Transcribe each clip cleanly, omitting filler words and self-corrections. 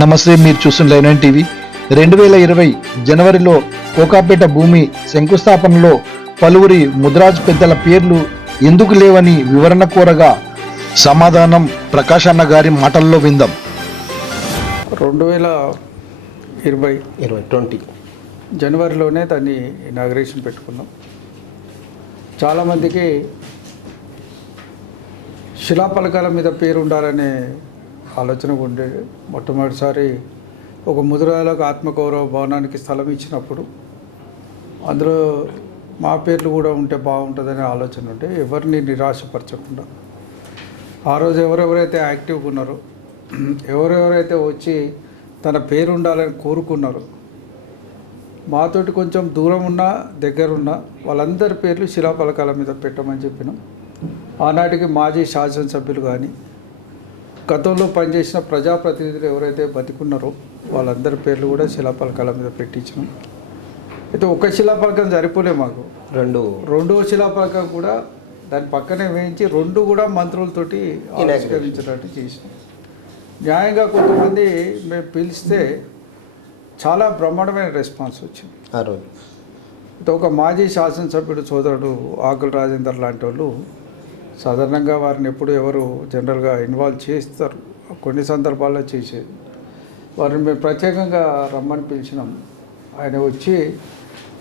నమస్తే, మీరు చూస్తున్న లైవ్ టీవీ. 2020 జనవరిలో కోకాపేట భూమి శంకుస్థాపనలో పలువురి ముద్రాజ్ పెద్దల పేర్లు ఎందుకు లేవని వివరణ కోరగా సమాధానం ప్రకాష్ అన్న గారి మాటల్లో విందాం. 2020 జనవరిలోనే దాన్ని ఇనాగ్రేషన్ పెట్టుకున్నాం. చాలామందికి శిలాపలకాల మీద పేరు ఉండాలనే ఆలోచన ఉండేది. మొట్టమొదటిసారి ఒక ముద్రాలకు ఆత్మగౌరవ భవనానికి స్థలం ఇచ్చినప్పుడు అందులో మా పేర్లు కూడా ఉంటే బాగుంటుందనే ఆలోచన ఉంటే ఎవరిని నిరాశపరచకుండా ఆ రోజు ఎవరెవరైతే యాక్టివ్గా ఉన్నారో, ఎవరెవరైతే వచ్చి తన పేరు ఉండాలని కోరుకున్నారో, మాతోటి కొంచెం దూరం ఉన్నా దగ్గరున్నా వాళ్ళందరి పేర్లు శిలాపలకాల మీద పెట్టమని చెప్పినాం. ఆనాటికి మాజీ శాసనసభ్యులు కానీ గతంలో పనిచేసిన ప్రజాప్రతినిధులు ఎవరైతే బతికున్నారో వాళ్ళందరి పేర్లు కూడా శిలాపలకాల మీద పెట్టించినాం. అయితే ఒక శిలాపలకం సరిపోలే మాకు, రెండో శిలాపలకం కూడా దాని పక్కనే వేయించి రెండు కూడా మంత్రులతోటి ఆవిష్కరించినట్టు చేసినాం. న్యాయంగా కొంతమంది మేము పిలిస్తే చాలా బ్రహ్మాండమైన రెస్పాన్స్ వచ్చింది. ఆ రోజు ఒక మాజీ శాసనసభ్యుడు సోదరుడు ఆకుల రాజేందర్ లాంటి వాళ్ళు సాధారణంగా వారిని ఎప్పుడు ఎవరు జనరల్గా ఇన్వాల్వ్ చేస్తారు, కొన్ని సందర్భాల్లో చేసేది. వారిని మేము ప్రత్యేకంగా రమ్మని పిలిచినాం. ఆయన వచ్చి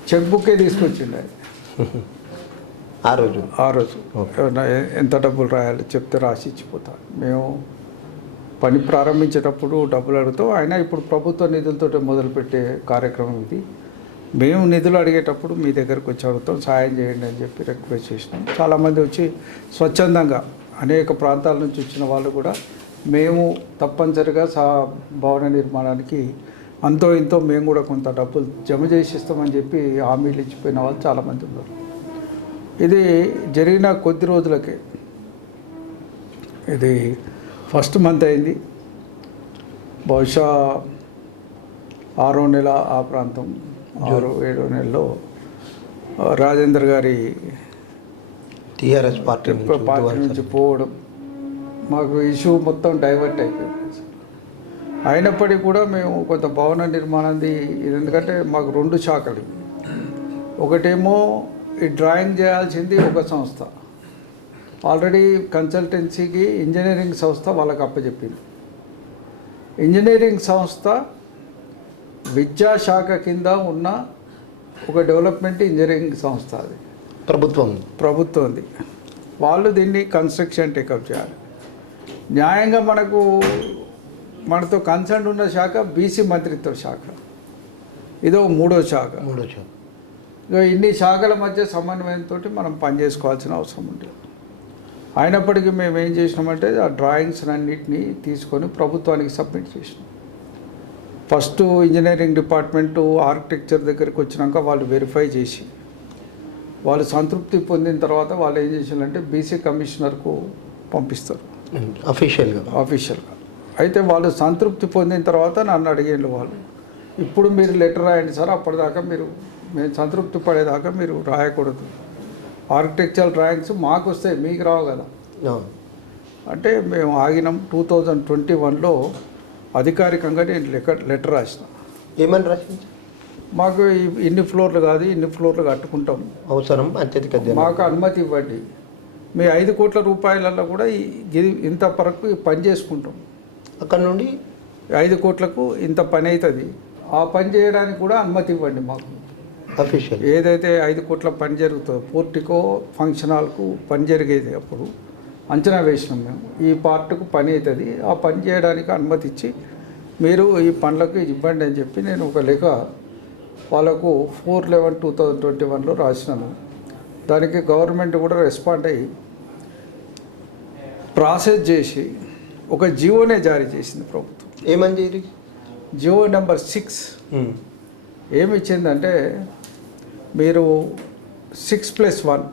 చెక్ బుక్కే తీసుకొచ్చిండు. ఆయన ఆ రోజు ఎంత డబ్బులు రాయాలి చెప్తే రాసి ఇచ్చిపోతాను. మేము పని ప్రారంభించేటప్పుడు డబ్బులు అడుగుతాం. ఆయన ఇప్పుడు ప్రభుత్వ నిధులతో మొదలుపెట్టే కార్యక్రమం ఇది. మేము నిధులు అడిగేటప్పుడు మీ దగ్గరకు వచ్చి అడుగుతాం, సాయం చేయండి అని చెప్పి రిక్వెస్ట్ చేసినాం. చాలామంది వచ్చి స్వచ్ఛందంగా అనేక ప్రాంతాల నుంచి వచ్చిన వాళ్ళు కూడా మేము తప్పనిసరిగా భవన నిర్మాణానికి అంతో ఇంతో మేము కూడా కొంత డబ్బులు జమ చేసిస్తామని చెప్పి హామీలు ఇచ్చిపోయిన వాళ్ళు చాలామంది ఉన్నారు. ఇది జరిగిన కొద్ది రోజులకే, ఇది ఫస్ట్ మంత్ అయింది, బహుశా 6వ నెల ఆ ప్రాంతం, 6-7వ నెలలో రాజేందర్ గారి టీఆర్ఎస్ పార్టీ నుంచి పోవడం మాకు ఇష్యూ మొత్తం డైవర్ట్ అయిపోయింది. అయినప్పటికీ కూడా మేము కొంత భవన నిర్మాణాన్ని ఎందుకంటే మాకు 2 శాఖలు. ఒకటేమో ఈ డ్రాయింగ్ చేయాల్సింది ఒక సంస్థ, ఆల్రెడీ కన్సల్టెన్సీకి ఇంజనీరింగ్ సంస్థ వాళ్ళకి అప్పచెప్పింది. ఇంజనీరింగ్ సంస్థ విద్యాశాఖ కింద ఉన్న ఒక డెవలప్మెంట్ ఇంజనీరింగ్ సంస్థ, అది ప్రభుత్వంది. వాళ్ళు దీన్ని కన్స్ట్రక్షన్ టేకప్ చేయాలి. న్యాయంగా మనతో కన్సర్న్ ఉన్న శాఖ బీసీ మంత్రిత్వ శాఖ, ఇదో మూడో శాఖ. ఇన్ని శాఖల మధ్య సమన్వయంతో మనం పనిచేసుకోవాల్సిన అవసరం ఉంటుంది. అయినప్పటికీ మేము ఏం చేసినామంటే ఆ డ్రాయింగ్స్ అన్నింటినీ తీసుకొని ప్రభుత్వానికి సబ్మిట్ చేసినాం. ఫస్ట్ ఇంజనీరింగ్ డిపార్ట్మెంటు ఆర్కిటెక్చర్ దగ్గరికి వచ్చినాక వాళ్ళు వెరిఫై చేసి వాళ్ళు సంతృప్తి పొందిన తర్వాత వాళ్ళు ఏం చేసారంటే బీసీ కమిషనర్కు పంపిస్తారు అఫీషియల్గా. అయితే వాళ్ళు సంతృప్తి పొందిన తర్వాత నన్ను అడిగేళ్ళు వాళ్ళు, ఇప్పుడు మీరు లెటర్ రాయండి సార్, అప్పటిదాకా మేము సంతృప్తి పడేదాకా మీరు రాయకూడదు, ఆర్కిటెక్చరల్ డ్రాయింగ్స్ మాకు వస్తాయి మీకు రావు కదా అంటే మేము ఆగినాం. 2021లో అధికారికంగా నేను లెటర్ రాసిన. ఏమని రాసింది? మాకు ఇన్ని ఫ్లోర్లు కాదు, ఇన్ని ఫ్లోర్లు కట్టుకుంటాం, అవసరం అత్యధిక, మాకు అనుమతి ఇవ్వండి. మీ 5 కోట్ల రూపాయలలో కూడా ఇంత వరకు పని చేసుకుంటాం, అక్కడ నుండి 5 కోట్లకు ఇంత పని అవుతుంది, ఆ పని చేయడానికి కూడా అనుమతి ఇవ్వండి మాకు. అఫీషియల్ ఏదైతే 5 కోట్ల పని జరుగుతుందో పోర్టికో ఫంక్షన్ హాల్కు పని జరిగేది, అప్పుడు అంచనా వేసినాం మేము, ఈ పార్ట్కు పని అవుతుంది, ఆ పని చేయడానికి అనుమతి ఇచ్చి మీరు ఈ పనులకు ఇవ్వండి అని చెప్పి నేను ఒక లేఖ వాళ్ళకు 4/11/2021లో రాసినాను. దానికి గవర్నమెంట్ కూడా రెస్పాండ్ అయ్యి ప్రాసెస్ చేసి ఒక జియోనే జారీ చేసింది ప్రభుత్వం. ఏమని జియో నెంబర్ 6 ఏమి ఇచ్చిందంటే, మీరు 6+1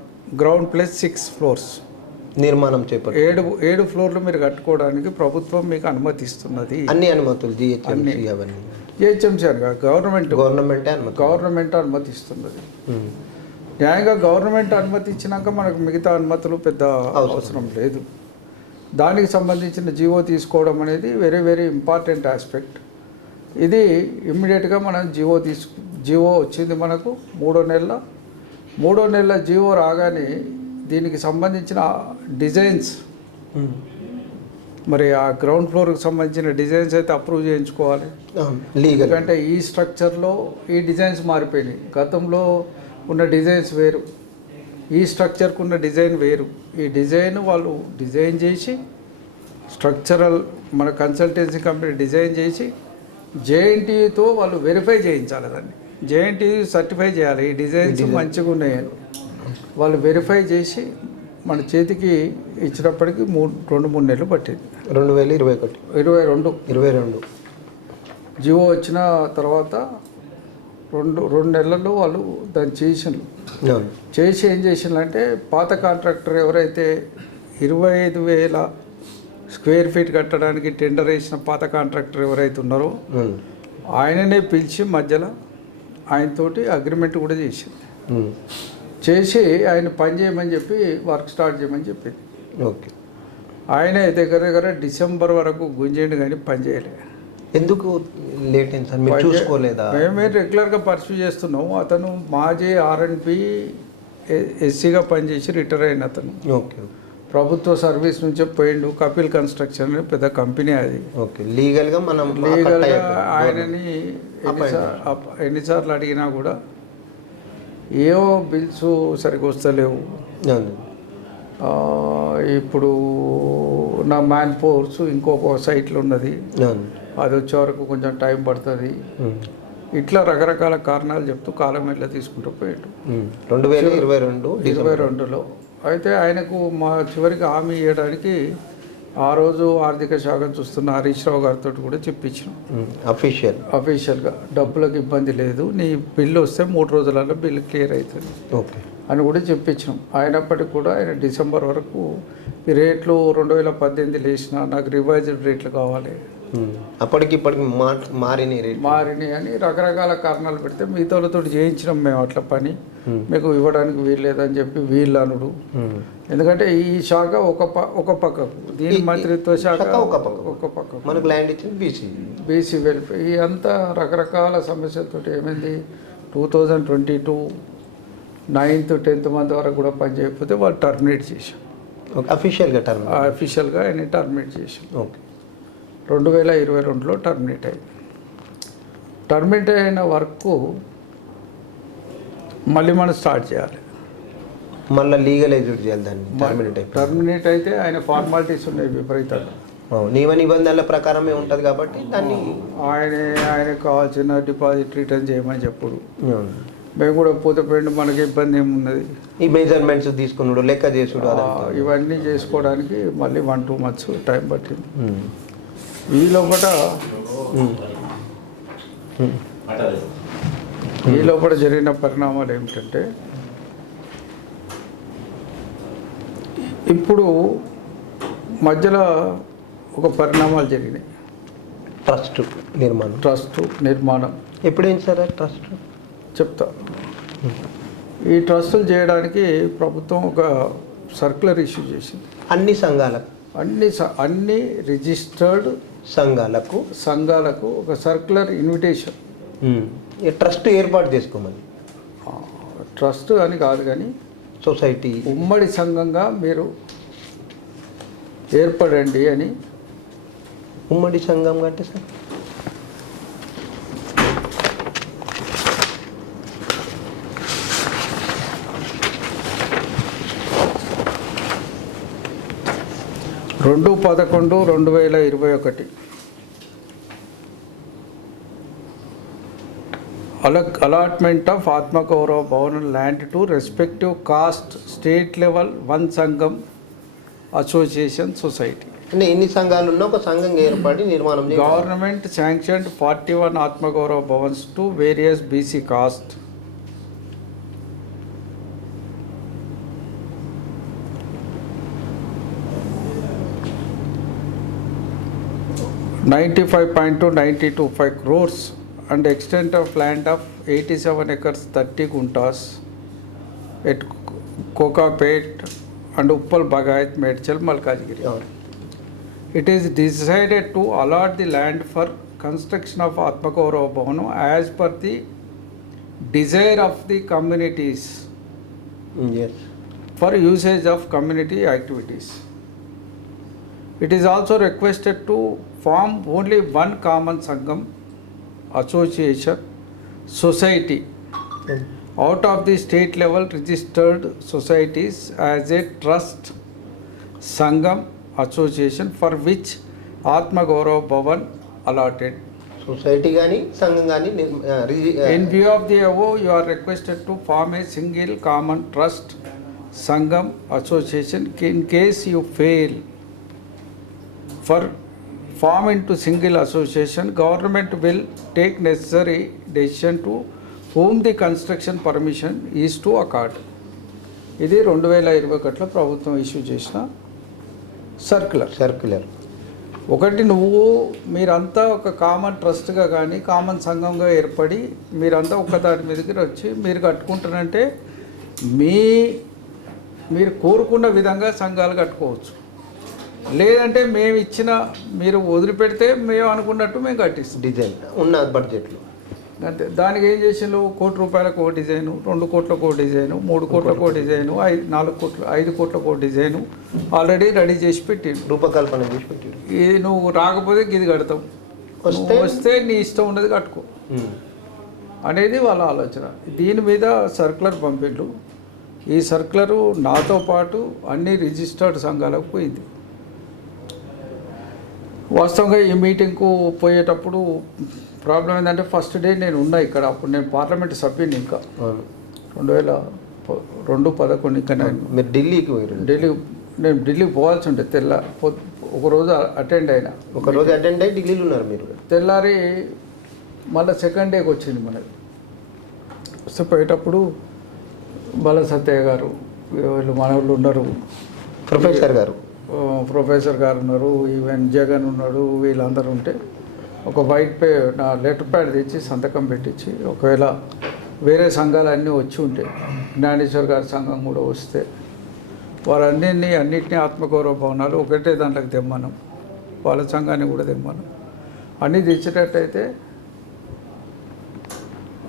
గ్రౌండ్ ప్లస్ 6 ఫ్లోర్స్ నిర్మాణం చేపట్టి 7 ఫ్లోర్లు మీరు కట్టుకోవడానికి ప్రభుత్వం మీకు అనుమతిస్తున్నది. అన్ని అనుమతులు జిహెచ్ఎంసీ అనగా గవర్నమెంట్ అనుమతిస్తున్నది. న్యాయంగా గవర్నమెంట్ అనుమతి ఇచ్చినాక మనకు మిగతా అనుమతులు పెద్ద అవసరం లేదు. దానికి సంబంధించిన జీవో తీసుకోవడం అనేది వెరీ వెరీ ఇంపార్టెంట్ ఆస్పెక్ట్. ఇది ఇమ్మీడియట్గా మనం జియో వచ్చింది మనకు మూడో నెలల జియో రాగానే దీనికి సంబంధించిన డిజైన్స్ మరి ఆ గ్రౌండ్ ఫ్లోర్కి సంబంధించిన డిజైన్స్ అయితే అప్రూవ్ చేయించుకోవాలి. లీగల్ ఎందుకంటే ఈ స్ట్రక్చర్లో ఈ డిజైన్స్ మారిపోయినాయి. గతంలో ఉన్న డిజైన్స్ వేరు, ఈ స్ట్రక్చర్కు ఉన్న డిజైన్ వేరు. ఈ డిజైన్ వాళ్ళు డిజైన్ చేసి స్ట్రక్చరల్ మన కన్సల్టెన్సీ కంపెనీ డిజైన్ చేసి జేఎన్టీతో వాళ్ళు వెరిఫై చేయించాలి. దాన్ని జేఎన్టీ సర్టిఫై చేయాలి. ఈ డిజైన్స్ మంచిగా ఉన్నాయని వాళ్ళు వెరిఫై చేసి మన చేతికి ఇచ్చినప్పటికీ 2-3 నెలలు పట్టింది. 2021-22 జియో వచ్చిన తర్వాత 2 నెలల్లో వాళ్ళు దాన్ని చేసి ఏం చేసిందంటే పాత కాంట్రాక్టర్ ఎవరైతే 25,000 స్క్వేర్ ఫీట్ కట్టడానికి టెండర్ వేసిన పాత కాంట్రాక్టర్ ఎవరైతే ఉన్నారో ఆయననే పిలిచి మధ్యలో ఆయనతోటి అగ్రిమెంట్ కూడా చేసి ఆయన పని చేయమని చెప్పి వర్క్ స్టార్ట్ చేయమని చెప్పింది. ఓకే, ఆయన దగ్గర డిసెంబర్ వరకు గుంజేయండి కానీ పని చేయలేదు. ఎందుకు లేట్ అయింది సార్? మీరు చూసుకోలేదా? మేమే రెగ్యులర్గా పర్సూ చేస్తున్నాము. అతను మాజీ R&B ఎస్సీగా పనిచేసి రిటైర్ అయిన అతను. ఓకే, ప్రభుత్వ సర్వీస్ నుంచే పోయిండు. కపిల్ కన్స్ట్రక్షన్ అని పెద్ద కంపెనీ అది. ఓకే, లీగల్గా ఆయనని ఎన్నిసార్లు అడిగినా కూడా ఏవో బిల్స్ సరిగ్గా వస్తలేవు. ఇప్పుడు నా మ్యాన్ ఫోర్స్ ఇంకొక సైట్లో ఉన్నది, అది వచ్చే వరకు కొంచెం టైం పడుతుంది. ఇట్లా రకరకాల కారణాలు చెప్తూ కాలం ఎట్లా తీసుకుంటూ పోయాడు 2022లో. అయితే ఆయనకు మా చివరికి హామీ ఇవ్వడానికి ఆ రోజు ఆర్థిక శాఖను చూస్తున్న హరీష్ రావు గారితో కూడా చెప్పించినాం. అఫీషియల్గా డబ్బులకు ఇబ్బంది లేదు, నీ బిల్లు వస్తే 3 రోజులలో బిల్లు క్లియర్ అవుతుంది అని కూడా చెప్పించినాం. అయినప్పటికీ కూడా ఆయన డిసెంబర్ వరకు ఈ రేట్లు 2018 వేసిన నాకు రివైజ్డ్ రేట్లు కావాలి, అప్పటికిప్పటికి మారినాయి అని రకరకాల కారణాలు పెడితే మిగతాలతో చేయించినాం మేము అట్లా పని. మీకు ఇవ్వడానికి వీల్లేదని చెప్పి వీళ్ళు అనుడు. ఎందుకంటే ఈ శాఖ ఒక పక్కకు, దీని మంత్రిత్వ శాఖ ఒక పక్కకు, మనకు ల్యాండ్ ఇచ్చింది బీసీ వెల్ఫేర్. ఈ అంతా రకరకాల సమస్యలతో ఏమైంది 2022 9th 10th మంత్ వరకు కూడా పని చేయకపోతే వాళ్ళు టర్మినేట్ చేశాం. అఫీషియల్గా ఆయన టర్మినేట్ చేశాం. 2022లో టర్మినేట్ అయింది. టర్మినేట్ అయిన వర్క్ మళ్ళీ మనం స్టార్ట్ చేయాలి, మళ్ళీ లీగలైజ్ చేయాలి దాన్ని. టర్మినేట్ అయితే ఆయన ఫార్మాలిటీస్ ఉన్నాయి విపరీతంగా, నియమ నిబంధనల ప్రకారమే ఉంటుంది కాబట్టి దాన్ని ఆయనకు కావాల్సిన డిపాజిట్ రిటర్న్ చేయమని చెప్పుడు. మేము కూడా పోయిన మనకి ఇబ్బంది ఏమున్నది, ఈ మెజర్మెంట్స్ తీసుకున్నాడు, లెక్క చేసుడు, ఇవన్నీ చేసుకోవడానికి మళ్ళీ 1-2 months టైం పట్టింది. ఈ లోపల జరిగిన పరిణామాలు ఏమిటంటే, ఇప్పుడు మధ్యలో ఒక పరిణామాలు జరిగినాయి. ట్రస్ట్ నిర్మాణం ఎప్పుడైంది సార్? ట్రస్ట్ చెప్తా. ఈ ట్రస్టులు చేయడానికి ప్రభుత్వం ఒక సర్క్యులర్ ఇష్యూ చేసింది. అన్ని రిజిస్టర్డ్ సంఘాలకు ఒక సర్క్యులర్ ఇన్విటేషన్. ట్రస్ట్ ఏర్పాటు చేసుకోమని. ట్రస్ట్ అని కాదు కానీ సొసైటీ ఉమ్మడి సంఘంగా మీరు ఏర్పడండి అని. ఉమ్మడి సంఘం అంటే సార్ రెండు 11/2021 అలాట్మెంట్ ఆఫ్ ఆత్మగౌరవ Bhavan land to respective cost state level 1 సంఘం అసోసియేషన్ సొసైటీ. అంటే ఎన్ని సంఘాలు ఉన్నా ఒక సంఘం ఏర్పడి నిర్మాణం. గవర్నమెంట్ శాంక్షన్డ్ 41 ఆత్మగౌరవ Bhavan's to various BC cost. $95.295 crores and extent of land of 87 acres 30 guntas at Kokapet and Uppal Bagayat Medchal Malkajgiri. It is decided to allot the land for construction of Atmagaurav Bhavanam as per the desire of the communities Yes. for usage of community activities. It is also requested to form only one common Sangam, association, society out of the state level registered societies as a trust, Sangam, association for which Atma Gaurav Bhavan allotted. Society కానీ సంఘం కానీ In view of the above, you are requested to form a single common trust, Sangam, association. In case you fail for form into single association, government will take necessary decision to whom the construction permission is to accord. ఇది 2021లో ప్రభుత్వం issue చేసిన circular. ఒకటి మీరంతా ఒక common ట్రస్ట్గా కానీ common సంఘంగా ఏర్పడి మీరంతా ఒక్క దాని మీదకి వచ్చి మీరు కట్టుకుంటారంటే మీరు కోరుకున్న విధంగా సంఘాలు కట్టుకోవచ్చు. లేదంటే మేము ఇచ్చిన మీరు వదిలిపెడితే మేము అనుకున్నట్టు మేము కట్టిస్తాం డిజైన్ ఉన్న బడ్జెట్లో. అంతే. దానికి ఏం చేసిండ్రు, ₹1,00,00,000 ఒక డిజైను, ₹2,00,00,000 ఒక డిజైను, ₹3,00,00,000 ఒక డిజైను, 5,00,00,000 5,00,00,000 ఆల్రెడీ రెడీ చేసి పెట్టిండు, రూపకల్పన చేసి పెట్టిండు. ఇది నువ్వు రాకపోతే ఇది కడతావు, వస్తే నీ ఇష్టం ఉన్నది కట్టుకో అనేది వాళ్ళ ఆలోచన. దీని మీద సర్క్యులర్ పంపిండు. ఈ సర్క్యులరు నాతో పాటు అన్ని రిజిస్టర్డ్ సంఘాలకు పోయింది. వాస్తవంగా ఈ మీటింగ్కు పోయేటప్పుడు ప్రాబ్లం ఏంటంటే ఫస్ట్ డే నేను ఉన్నా ఇక్కడ. అప్పుడు నేను పార్లమెంట్ సభ్యుని ఇంకా 2011 ఇంకా మీరు ఢిల్లీకి పోయారు. నేను ఢిల్లీకి పోవాల్సి ఉండే. ఒకరోజు అటెండ్ అయినా, ఒకరోజు అటెండ్ అయ్యి ఢిల్లీలో ఉన్నారు మీరు. తెల్లారి మళ్ళీ సెకండ్ డేకి వచ్చింది మనది. వస్తే పోయేటప్పుడు బాల సత్యయ్య గారు వీళ్ళు మన వాళ్ళు ఉన్నారు, ప్రొఫెసర్ గారు ఉన్నారు, ఈవెన్ జగన్ ఉన్నాడు, వీళ్ళందరూ ఉంటే ఒక నా లెటర్ ప్యాడ్ తెచ్చి సంతకం పెట్టించి ఒకవేళ వేరే సంఘాలు అన్నీ వచ్చి ఉంటే జ్ఞానేశ్వర్ గారి సంఘం కూడా వస్తే అన్నిటినీ ఆత్మగౌరవ భవనాలు ఒకటే దాంట్లోకి తెమ్మనం, వాళ్ళ సంఘాన్ని కూడా తెమ్మనం.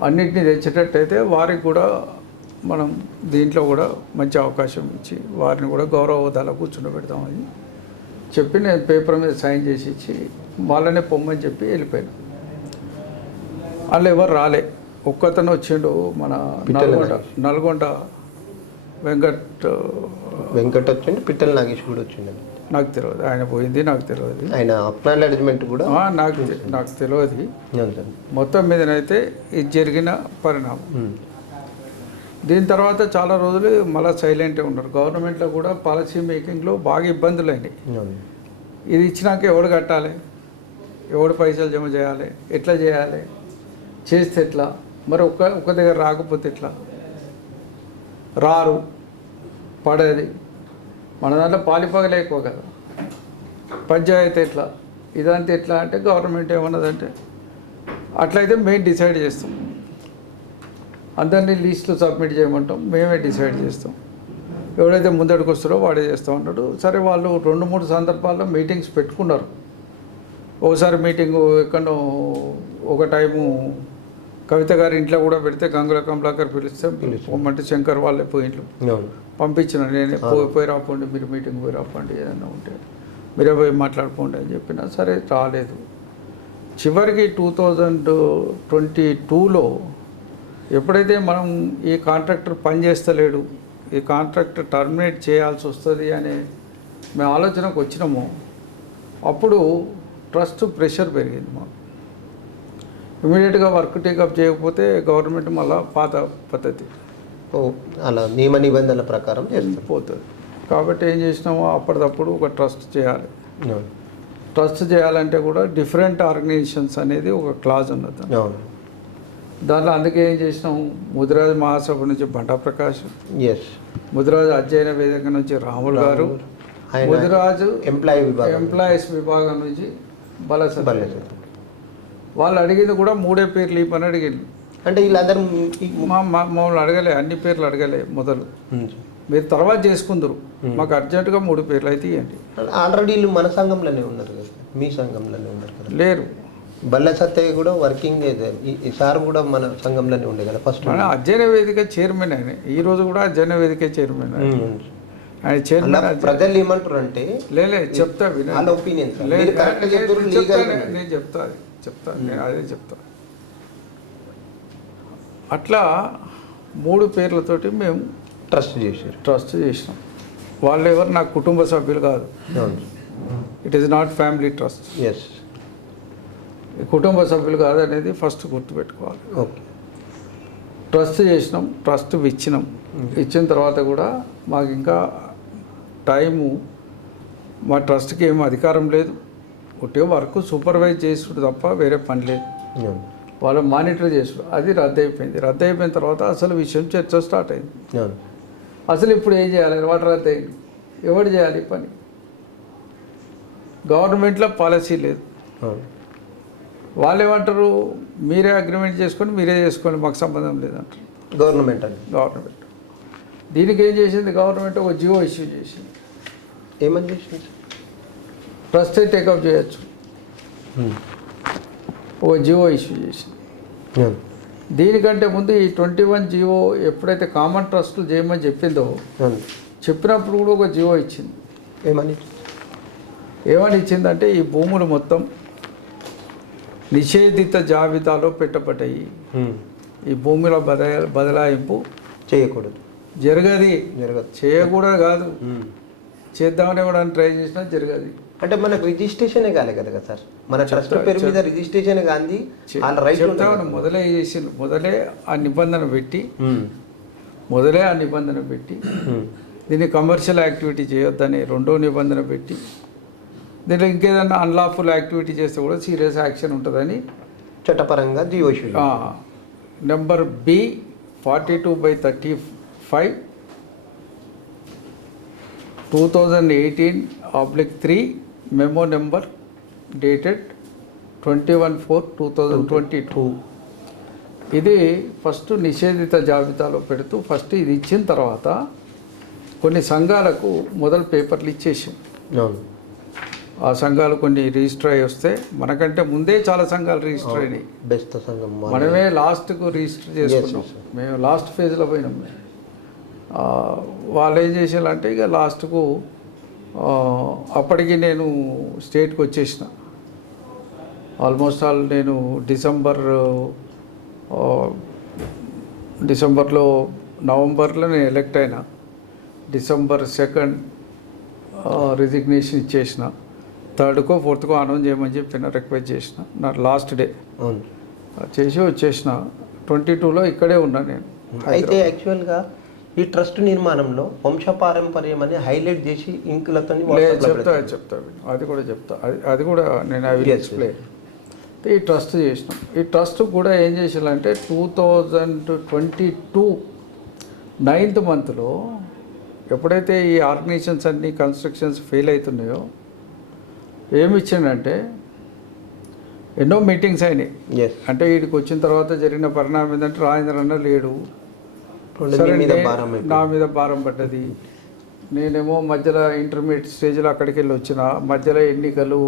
అన్నిటినీ తెచ్చేటట్టయితే వారికి కూడా మనం దీంట్లో కూడా మంచి అవకాశం ఇచ్చి వారిని కూడా గౌరవ హోదాలో కూర్చుండబెడతామని చెప్పి నేను పేపర్ మీద సైన్ చేసి ఇచ్చి వాళ్ళనే పొమ్మని చెప్పి వెళ్ళిపోయాను. వాళ్ళు ఎవరు రాలే. ఒక్కతను వచ్చిండు, మన నల్గొండ వెంకట్ వచ్చిండు, పిట్టల నాగేష్ కూడా వచ్చిండు. నాకు తెలియదు, ఆయన పోయింది నాకు తెలియదు, ఆయన అక్నాలెడ్జ్మెంట్ కూడా నాకు తెలియదు. మొత్తం మీదనైతే ఇది జరిగిన పరిణామం. దీని తర్వాత చాలా రోజులు మళ్ళీ సైలెంట్గా ఉన్నారు. గవర్నమెంట్లో కూడా పాలసీ మేకింగ్లో బాగా ఇబ్బందులు అయినాయి. ఇది ఇచ్చినాక ఎవడు కట్టాలి, ఎవడు పైసలు జమ చేయాలి, ఎట్లా చేయాలి, చేస్తే ఎట్లా, మరి ఒక్క దగ్గర రాకపోతే ఎట్లా, రారు పడేది మన దాంట్లో పాలిపగలే ఎక్కువ కదా, పంచాయతీ ఎట్లా, ఇదంతా ఎట్లా అంటే గవర్నమెంట్ ఏమన్నదంటే అట్లయితే మేము డిసైడ్ చేస్తాం, అందరినీ లిస్టులు సబ్మిట్ చేయమంటాం, మేమే డిసైడ్ చేస్తాం, ఎవడైతే ముందడికి వస్తారో వాడే చేస్తూ ఉంటాడు. సరే, వాళ్ళు 2-3 సందర్భాల్లో మీటింగ్స్ పెట్టుకున్నారు. ఒకసారి మీటింగు ఎక్కడో ఒక టైము కవిత గారి ఇంట్లో కూడా పెడితే గంగుల కమలాకర్ పిలిస్తే పొమ్మంటే శంకర్ వాళ్ళే పోయిండ్రు, పంపించిన నేనే పోయి రాపోండి, మీరు మీటింగ్ పోయి రాపోండి, ఏదైనా ఉంటే మీరే పోయి మాట్లాడుకోండి అని చెప్పినా సరే రాలేదు. చివరికి 2022లో ఎప్పుడైతే మనం ఈ కాంట్రాక్టర్ పనిచేస్తలేడు, ఈ కాంట్రాక్టర్ టర్మినేట్ చేయాల్సి వస్తుంది అనే మేము ఆలోచనకు వచ్చినామో అప్పుడు ట్రస్ట్ ప్రెషర్ పెరిగింది మాకు. ఇమీడియట్గా వర్క్ టేకప్ చేయకపోతే గవర్నమెంట్ మళ్ళీ పాత పద్ధతి అలా నియమ నిబంధనల ప్రకారం పోతుంది. కాబట్టి ఏం చేసినామో అప్పటిదప్పుడు ఒక ట్రస్ట్ చేయాలి. ట్రస్ట్ చేయాలంటే కూడా డిఫరెంట్ ఆర్గనైజేషన్స్ అనేది ఒక క్లాజ్ ఉన్నది దాంట్లో. అందుకే ఏం చేసినాము, ముదిరాజు మహాసభ నుంచి బండా ప్రకాష్, ముదిరాజు అధ్యయన వేదిక నుంచి రాములు గారు, ముదిరాజు ఎంప్లాయీస్ విభాగం నుంచి బలస, వాళ్ళు అడిగింది కూడా 3 పేర్లు ఈ పని అడిగింది. అంటే వీళ్ళందరూ మమ్మల్ని అడగలే, అన్ని పేర్లు అడగలే. మొదలు మీరు తర్వాత చేసుకుందరు, మాకు అర్జెంటుగా 3 పేర్లు అయితే ఇవ్వండి. ఆల్రెడీ వీళ్ళు మన సంఘంలోనే ఉన్నారు కదా, మీ సంఘంలోనే ఉన్నారు కదా? లేరు, బల్ల సత్తయ్య కూడా వర్కింగ్ ఈ సార్ కూడా మన సంఘంలోనే ఉండే కదా ఫస్ట్. మన అధ్యయన వేదిక చైర్మన్ ఆయన, ఈ రోజు కూడా అధ్యయన వేదిక చైర్మన్ ఆయన చైర్మన్. ప్రజలు ఏమంటారు అంటే లేలే చెప్తా విన, వాళ్ళ ఒపీనియన్ నేను చెప్తా నేను అదే చెప్తా. అట్లా 3 పేర్లతోటి మేము ట్రస్ట్ చేసినాం. వాళ్ళు ఎవరు నాకు కుటుంబ సభ్యులు కాదు. It is not family trust. Yes, కుటుంబ సభ్యులు కాదు అనేది ఫస్ట్ గుర్తుపెట్టుకోవాలి. ఓకే. ట్రస్ట్ చేసినాం, ట్రస్ట్ ఇచ్చినాం. ఇచ్చిన తర్వాత కూడా మాకు ఇంకా టైము, మా ట్రస్ట్కి ఏం అధికారం లేదు. ఒకటే వర్క్ సూపర్వైజ్ చేసుడు తప్ప వేరే పని లేదు. వాళ్ళు మానిటర్ చేసుడు, అది రద్దు అయిపోయింది. రద్దు అయిపోయిన తర్వాత అసలు విషయం చర్చ స్టార్ట్ అయింది. అసలు ఇప్పుడు ఏం చేయాలి? వాటి రద్దు అయింది, ఎవరు చేయాలి పని? గవర్నమెంట్లో పాలసీ లేదు. వాళ్ళు ఏమంటారు, మీరే అగ్రిమెంట్ చేసుకొని మీరే చేసుకోండి, మాకు సంబంధం లేదంటారు గవర్నమెంట్. దీనికి ఏం చేసింది గవర్నమెంట్? ఒక జియో ఇష్యూ చేసింది. ఏమని చేసింది? ట్రస్ట్ టేకప్ చేయొచ్చు, ఒక జియో ఇష్యూ చేసింది. దీనికంటే ముందు ఈ 21 జియో ఎప్పుడైతే కామన్ ట్రస్టులు చేయమని చెప్పిందో, చెప్పినప్పుడు కూడా ఒక జియో ఇచ్చింది. ఏమని ఇచ్చిందంటే, ఈ భూములు మొత్తం నిషేధిత జాబితాలో పెట్టబడ్డాయి, ఈ భూముల బదలాయింపు చేయకూడదు, జరగదు. చేయకూడదు కాదు, చేద్దామని కూడా ట్రై చేసినా జరగదు. అంటే మనకు రిజిస్ట్రేషనే కాలే కదా సార్, మన ట్రస్ట్ పేరు మీద రిజిస్ట్రేషన్ గాంధీ మొదలే ఆ నిబంధన పెట్టి దీన్ని కమర్షియల్ యాక్టివిటీ చేయొద్దని రెండో నిబంధన పెట్టి, దీంట్లో ఇంకేదన్నా అన్లాఫుల్ యాక్టివిటీ చేస్తే కూడా సీరియస్ యాక్షన్ ఉంటుందని చట్టపరంగా GO issue number B42/35 2018/3 memo number dated 21/4/2022. ఇది ఫస్ట్ నిషేధిత జాబితాలో పెడుతూ ఫస్ట్ ఇది ఇచ్చిన తర్వాత కొన్ని సంఘాలకు మొదలు పేపర్లు ఇచ్చేసాం. ఆ సంఘాలు కొన్ని రిజిస్టర్ అయ్యి వస్తే, మనకంటే ముందే చాలా సంఘాలు రిజిస్టర్ అయినాయి. మనమే లాస్ట్కు రిజిస్టర్ చేసుకున్నాం. మేము లాస్ట్ ఫేజ్లో పోయినాం. వాళ్ళు ఏం చేసేయాలంటే ఇక లాస్ట్కు అప్పటికి నేను స్టేట్కి వచ్చేసిన. ఆల్మోస్ట్ ఆల్ నేను నవంబర్లో నేను ఎలక్ట్ అయినా. December 2 రిజిగ్నేషన్ ఇచ్చేసిన. 3rd, 4th అనౌన్స్ చేయమని చెప్పిన, రిక్వెస్ట్ చేసిన. నా లాస్ట్ డే చేసి వచ్చేసిన. 22లో ఇక్కడే ఉన్నా నేను. అయితే యాక్చువల్గా ఈ ట్రస్ట్ నిర్మాణంలో వంశపారంపర్యం అని హైలైట్ చేసి ఇంకులతో చెప్తా అది కూడా చెప్తా. అది కూడా నేను ఐ విల్ ఎక్స్ప్లెయిన్. ఈ ట్రస్ట్ చేసినాం. ఈ ట్రస్ట్ కూడా ఏం చేసాలంటే 2022 9th మంత్లో ఎప్పుడైతే ఈ ఆర్గనైజేషన్స్ అన్ని కన్స్ట్రక్షన్స్ ఫెయిల్ అవుతున్నాయో ఏమి ఇచ్చిందంటే, ఎన్నో మీటింగ్స్ అయినాయి. అంటే వీడికి వచ్చిన తర్వాత జరిగిన పరిణామం ఏంటంటే, రాజేంద్ర అన్న లేడు, నా మీద భారం పడ్డది. నేనేమో మధ్యలో ఇంటర్మీడియట్ స్టేజ్లో అక్కడికి వెళ్ళి వచ్చిన, మధ్యలో ఎన్నికలు,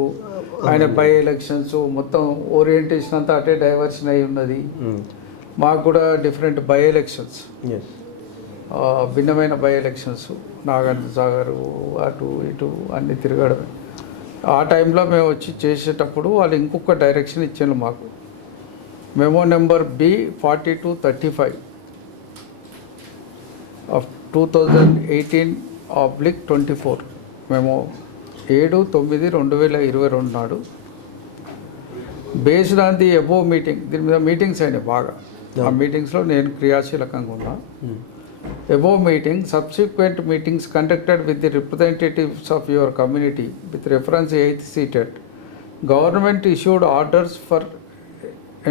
ఆయన బై ఎలక్షన్స్, మొత్తం ఓరియంటేషన్ అంతా అటే డైవర్షన్ అయి ఉన్నది. మాకు కూడా డిఫరెంట్ బై ఎలక్షన్స్, భిన్నమైన బై ఎలక్షన్స్, నాగార్జున సాగర్ అటు ఇటు అన్నీ తిరగడమే. ఆ టైంలో మేము వచ్చి చేసేటప్పుడు వాళ్ళు ఇంకొక డైరెక్షన్ ఇచ్చారు మాకు. మెమో నెంబర్ B42/35 of 2018/24 మేము 7/9/2022 నాడు based on the above meeting. దీని మీద మీటింగ్స్ అయినాయి బాగా. ఆ మీటింగ్స్లో నేను క్రియాశీలకంగా ఉన్నా. Above meeting, subsequent meetings conducted with the representatives of your community with reference 8th seated, government issued orders for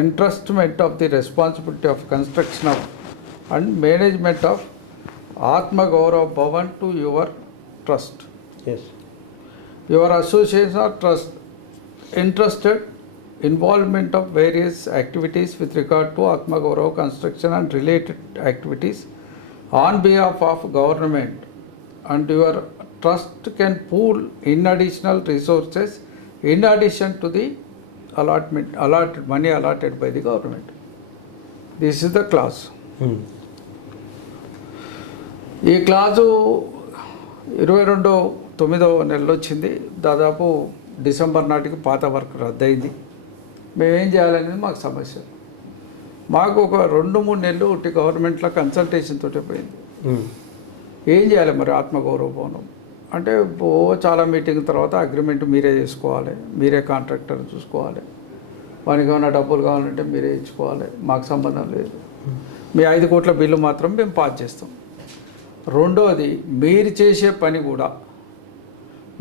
entrustment of the responsibility of construction of and management of Atma Gaurav Bhavan to your trust. Yes. Your association or trust entrusted involvement of various activities with regard to Atma Gaurav construction and related activities on behalf of government, and your trust can pool in additional resources in addition to the money allotted by the government. This is the clause. ఈ clause 22/9 నెలలో వచ్చింది. దాదాపు December నాటికి పాత work రద్దయింది. మేమేం చేయాలనేది మాకు సమస్య. మాకు ఒక 2-3 నెలలు ఒకటి గవర్నమెంట్లో కన్సల్టేషన్ తోటే పోయింది. ఏం చేయాలి మరి ఆత్మగౌరవ భవనం అంటే చాలా మీటింగ్ తర్వాత అగ్రిమెంట్ మీరే చేసుకోవాలి, మీరే కాంట్రాక్టర్ చూసుకోవాలి, వానికి ఏమైనా డబ్బులు కావాలంటే మీరే ఇచ్చుకోవాలి, మాకు సంబంధం లేదు, మీ 5 కోట్ల బిల్లు మాత్రం మేము పాస్ చేస్తాం. రెండోది మీరు చేసే పని కూడా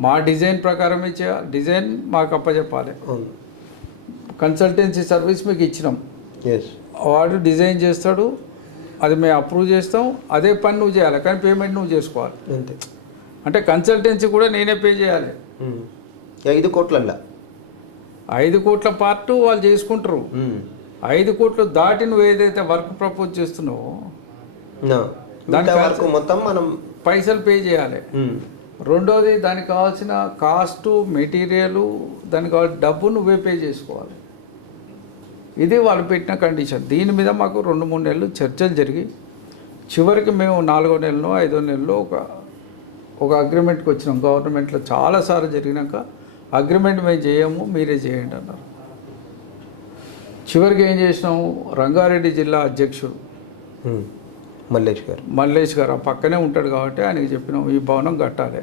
మా డిజైన్ ప్రకారమే చేయాలి, డిజైన్ మాకు అప్పచెప్పాలి. కన్సల్టెన్సీ సర్వీస్ మీకు ఇచ్చినాం, వాడు డిజైన్ చేస్తాడు, అది మేము అప్రూవ్ చేస్తాం, అదే పని నువ్వు చేయాలి, కానీ పేమెంట్ నువ్వు చేసుకోవాలి. అంటే కన్సల్టెన్సీ కూడా నేనే పే చేయాలి. 5 కోట్లల్లో 5 కోట్ల పార్ట్ వాళ్ళు చేసుకుంటారు. 5 కోట్లు దాటి నువ్వు ఏదైతే వర్క్ ప్రపోజ్ చేస్తున్నావో దానికి మొత్తం మనం పైసలు పే చేయాలి. రెండోది దానికి కావాల్సిన కాస్టు, మెటీరియల్, దానికి కావాల్సిన డబ్బు నువ్వే పే చేసుకోవాలి. ఇది వాళ్ళు పెట్టిన కండిషన్. దీని మీద మాకు 2-3 నెలలు చర్చలు జరిగి చివరికి మేము 4వ నెలలో 5వ నెలలో ఒక అగ్రిమెంట్కి వచ్చినాం. గవర్నమెంట్లో చాలాసార్లు జరిగినాక అగ్రిమెంట్ మేము చేయము, మీరే చేయండి అన్నారు. చివరికి ఏం చేసినాము, రంగారెడ్డి జిల్లా అధ్యక్షుడు మల్లేష్ గారు ఆ పక్కనే ఉంటాడు కాబట్టి ఆయనకి చెప్పినాం, ఈ భవనం కట్టాలి,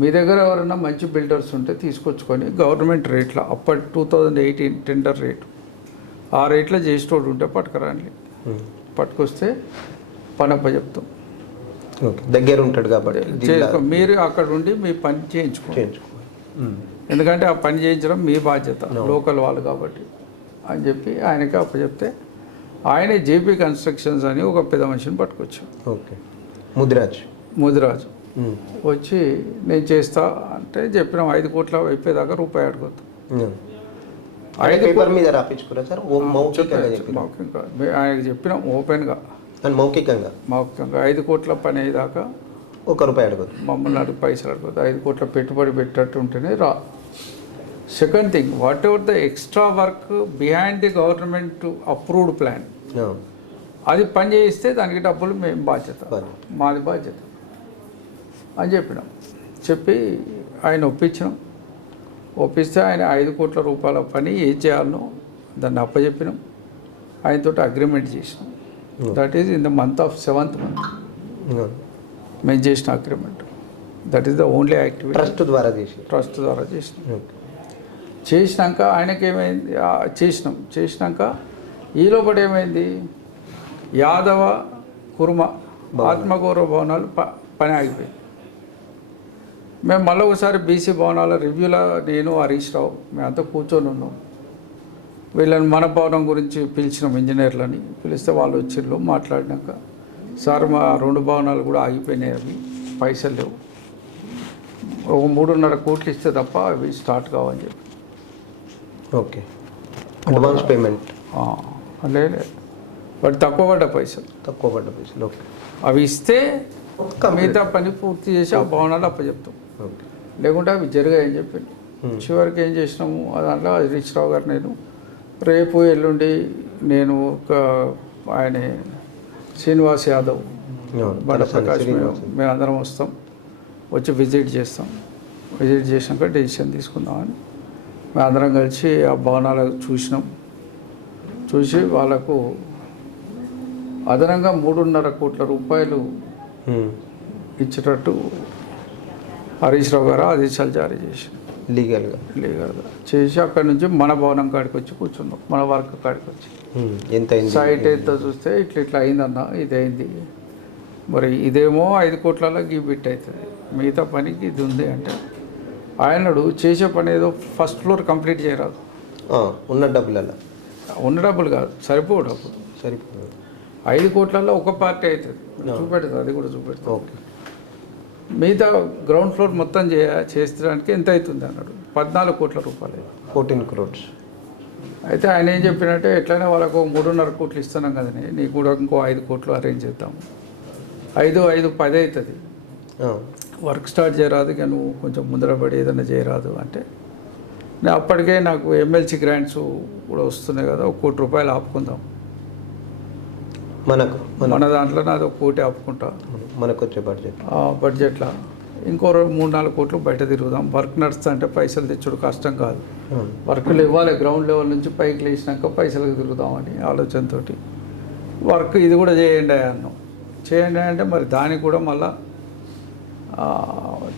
మీ దగ్గర ఎవరైనా మంచి బిల్డర్స్ ఉంటే తీసుకొచ్చుకొని గవర్నమెంట్ రేట్లో అప్పటి 2018 టెండర్ రేటు ఆ రేట్లో చేసేటోడు ఉంటే పట్టుకురండి, పట్టుకొస్తే పనప్ప చెప్తాం. దగ్గర ఉంటాడు కాబట్టి మీరు అక్కడ ఉండి మీ పని చేయించుకోండి, ఎందుకంటే ఆ పని చేయించడం మీ బాధ్యత, లోకల్ వాళ్ళు కాబట్టి అని చెప్పి ఆయనకి అప్పచెప్తే ఆయనే జేపీ కన్స్ట్రక్షన్స్ అని ఒక పెద్ద మనిషిని పట్టుకొచ్చాం. ముదిరాజు వచ్చి నేను చేస్తా అంటే చెప్పినాం 5 కోట్ల అయిపోయేదాకా రూపాయి అడుగుతాం. 5 పేపర్ మీద రాపించుకున్నా సార్, మౌఖికంగా ఆయనకి చెప్పినాం, ఓపెన్గా మౌఖికంగా 5 కోట్ల పని అయ్యేదాకా ₹1 అడగదు, మమ్మల్ని అడిగి పైసలు అడగదు, 5 కోట్ల పెట్టుబడి పెట్టట్టు ఉంటేనే రా. Second thing, what ever the extra work behind the government approved plan అది పని చేయిస్తే దానికి డబ్బులు మేము బాధ్యత, మాది బాధ్యత అని చెప్పినాం. చెప్పి ఆయన ఒప్పిస్తే ఆయన 5 కోట్ల రూపాయల పని ఏం చేయాలనో దాన్ని అప్పచెప్పినాం. ఆయనతో అగ్రిమెంట్ చేసినాం. That is in the month of 7th month మేము చేసిన agreement. That is the only activity. Trust ద్వారా చేసినాం. చేసినాక ఆయనకి ఏమైంది, చేసినాక ఈలోపటి ఏమైంది, యాదవ కుర్మ ఆత్మగౌరవ భవనాలు పని ఆగిపోయింది. మేము మళ్ళీ ఒకసారి బీసీ భవనాల రివ్యూలో నేను హరీష్ రావు మేమంతా కూర్చొని ఉన్నాం. వీళ్ళని మన భవనం గురించి పిలిచినాం, ఇంజనీర్లని పిలిస్తే వాళ్ళు వచ్చిర్రు. మాట్లాడినాక సార్ మా 2 భవనాలు కూడా ఆగిపోయినాయి, అవి పైసలు లేవు, ఒక 3.5 కోట్లు ఇస్తే తప్ప అవి స్టార్ట్ కావని చెప్పి. ఓకే, అడ్వాన్స్ పేమెంట్ లేదు, బట్ తక్కువ పడ్డ పైసలు. ఓకే, అవి ఇస్తే మిగతా పని పూర్తి చేసి ఆ భవనాలు అప్పచెప్తాం, లేకుంటే అవి జరిగాయని చెప్పింది. చివరికి ఏం చేసినాము, దాంట్లో హరీష్ రావు గారు నేను రేపు ఎల్లుండి నేను ఆయన శ్రీనివాస్ యాదవ్, బండప్రకాష్, మేము అందరం వస్తాం, వచ్చి విజిట్ చేస్తాం. విజిట్ చేసినాక డెసిషన్ తీసుకుందామని మేము అందరం కలిసి ఆ భవనాలు చూసి వాళ్ళకు అదనంగా 3.5 కోట్ల రూపాయలు ఇచ్చేటట్టు హరీష్ రావు గారు ఆదేశాలు జారీ చేసి లీగల్గా చేసి అక్కడి నుంచి మన భవనం కాడికి వచ్చి కూర్చున్నాం, మన వర్క్ కాడికి వచ్చి ఎంత సైట్ ఎంత చూస్తే ఇట్లా అయిందన్న, ఇదైంది, మరి ఇదేమో 5 కోట్లలో గీ బిట్ అవుతుంది, మిగతా పనికి ఇది ఉంది అంటే ఆయనడు చేసే పని ఏదో ఫస్ట్ ఫ్లోర్ కంప్లీట్ చేయరాదు, ఉన్న డబ్బులు కాదు, సరిపోవు డబ్బులు 5 కోట్లలో ఒక పార్టీ అవుతుంది, చూపెడుతుంది, అది కూడా చూపెడుతుంది. ఓకే, మిగతా గ్రౌండ్ ఫ్లోర్ మొత్తం చేసడానికి ఎంత అవుతుంది అన్నాడు, 14 కోట్ల రూపాయలు, 14 crores. అయితే ఆయన ఏం చెప్పినట్టే ఎట్లయినా వాళ్ళకు 3.5 కోట్లు ఇస్తున్నాం కదని నీకు కూడా ఇంకో 5 కోట్లు అరేంజ్ చేద్దాము, 5 10 అవుతుంది, వర్క్ స్టార్ట్ చేయరాదు, ఇక నువ్వు కొంచెం ముందర పడి ఏదైనా చేయరాదు అంటే అప్పటికే నాకు ఎమ్మెల్సీ గ్రాంట్స్ కూడా వస్తున్నాయి కదా, 1 కోటి రూపాయలు ఆపుకుందాం, మన దాంట్లో నాది 1 కోటి ఆపుకుంటా మనకు వచ్చే బడ్జెట్లో, ఇంకో 3-4 కోట్లు బయట తిరుగుదాం. వర్క్ నడుస్తా అంటే పైసలు తెచ్చుడు కష్టం కాదు, వర్క్లు ఇవ్వాలి, గ్రౌండ్ లెవెల్ నుంచి పైకి లేచినాక పైసలకు తిరుగుదామని ఆలోచనతో వర్క్ ఇది కూడా చేయండి అన్నాం. చేయండి అంటే మరి దానికి కూడా మళ్ళా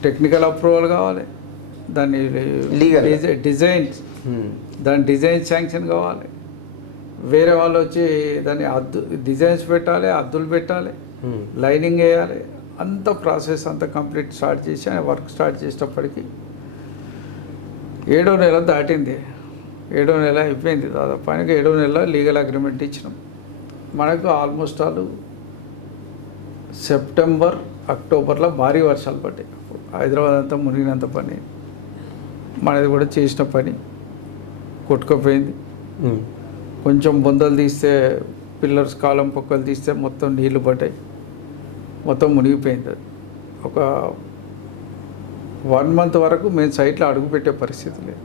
టెక్నికల్ అప్రూవల్ కావాలి, దాన్ని డిజైన్స్, దాని డిజైన్ శాంక్షన్ కావాలి, వేరే వాళ్ళు వచ్చి దాన్ని డిజైన్స్ పెట్టాలి, అద్దులు పెట్టాలి, లైనింగ్ వేయాలి, అంత ప్రాసెస్ అంతా కంప్లీట్ స్టార్ట్ చేసి వర్క్ స్టార్ట్ చేసేటప్పటికి 7వ నెల దాటింది. 7వ నెల అయిపోయింది దాదాపు. ఆయనకి 7వ నెల లీగల్ అగ్రిమెంట్ ఇచ్చినాం. మనకు ఆల్మోస్ట్ ఆల్ సెప్టెంబర్, అక్టోబర్లో భారీ వర్షాలు పడ్డాయి. హైదరాబాద్ అంతా మునిగినంత పని, మనది కూడా చేసిన పని కొట్టుకుపోయింది. కొంచెం బొందలు తీస్తే, పిల్లర్స్ కాలం పొక్కలు తీస్తే మొత్తం నీళ్లు పడ్డాయి, మొత్తం మునిగిపోయింది. అది ఒక 1 మంత్ వరకు మేము సైట్లో అడుగుపెట్టే పరిస్థితి లేదు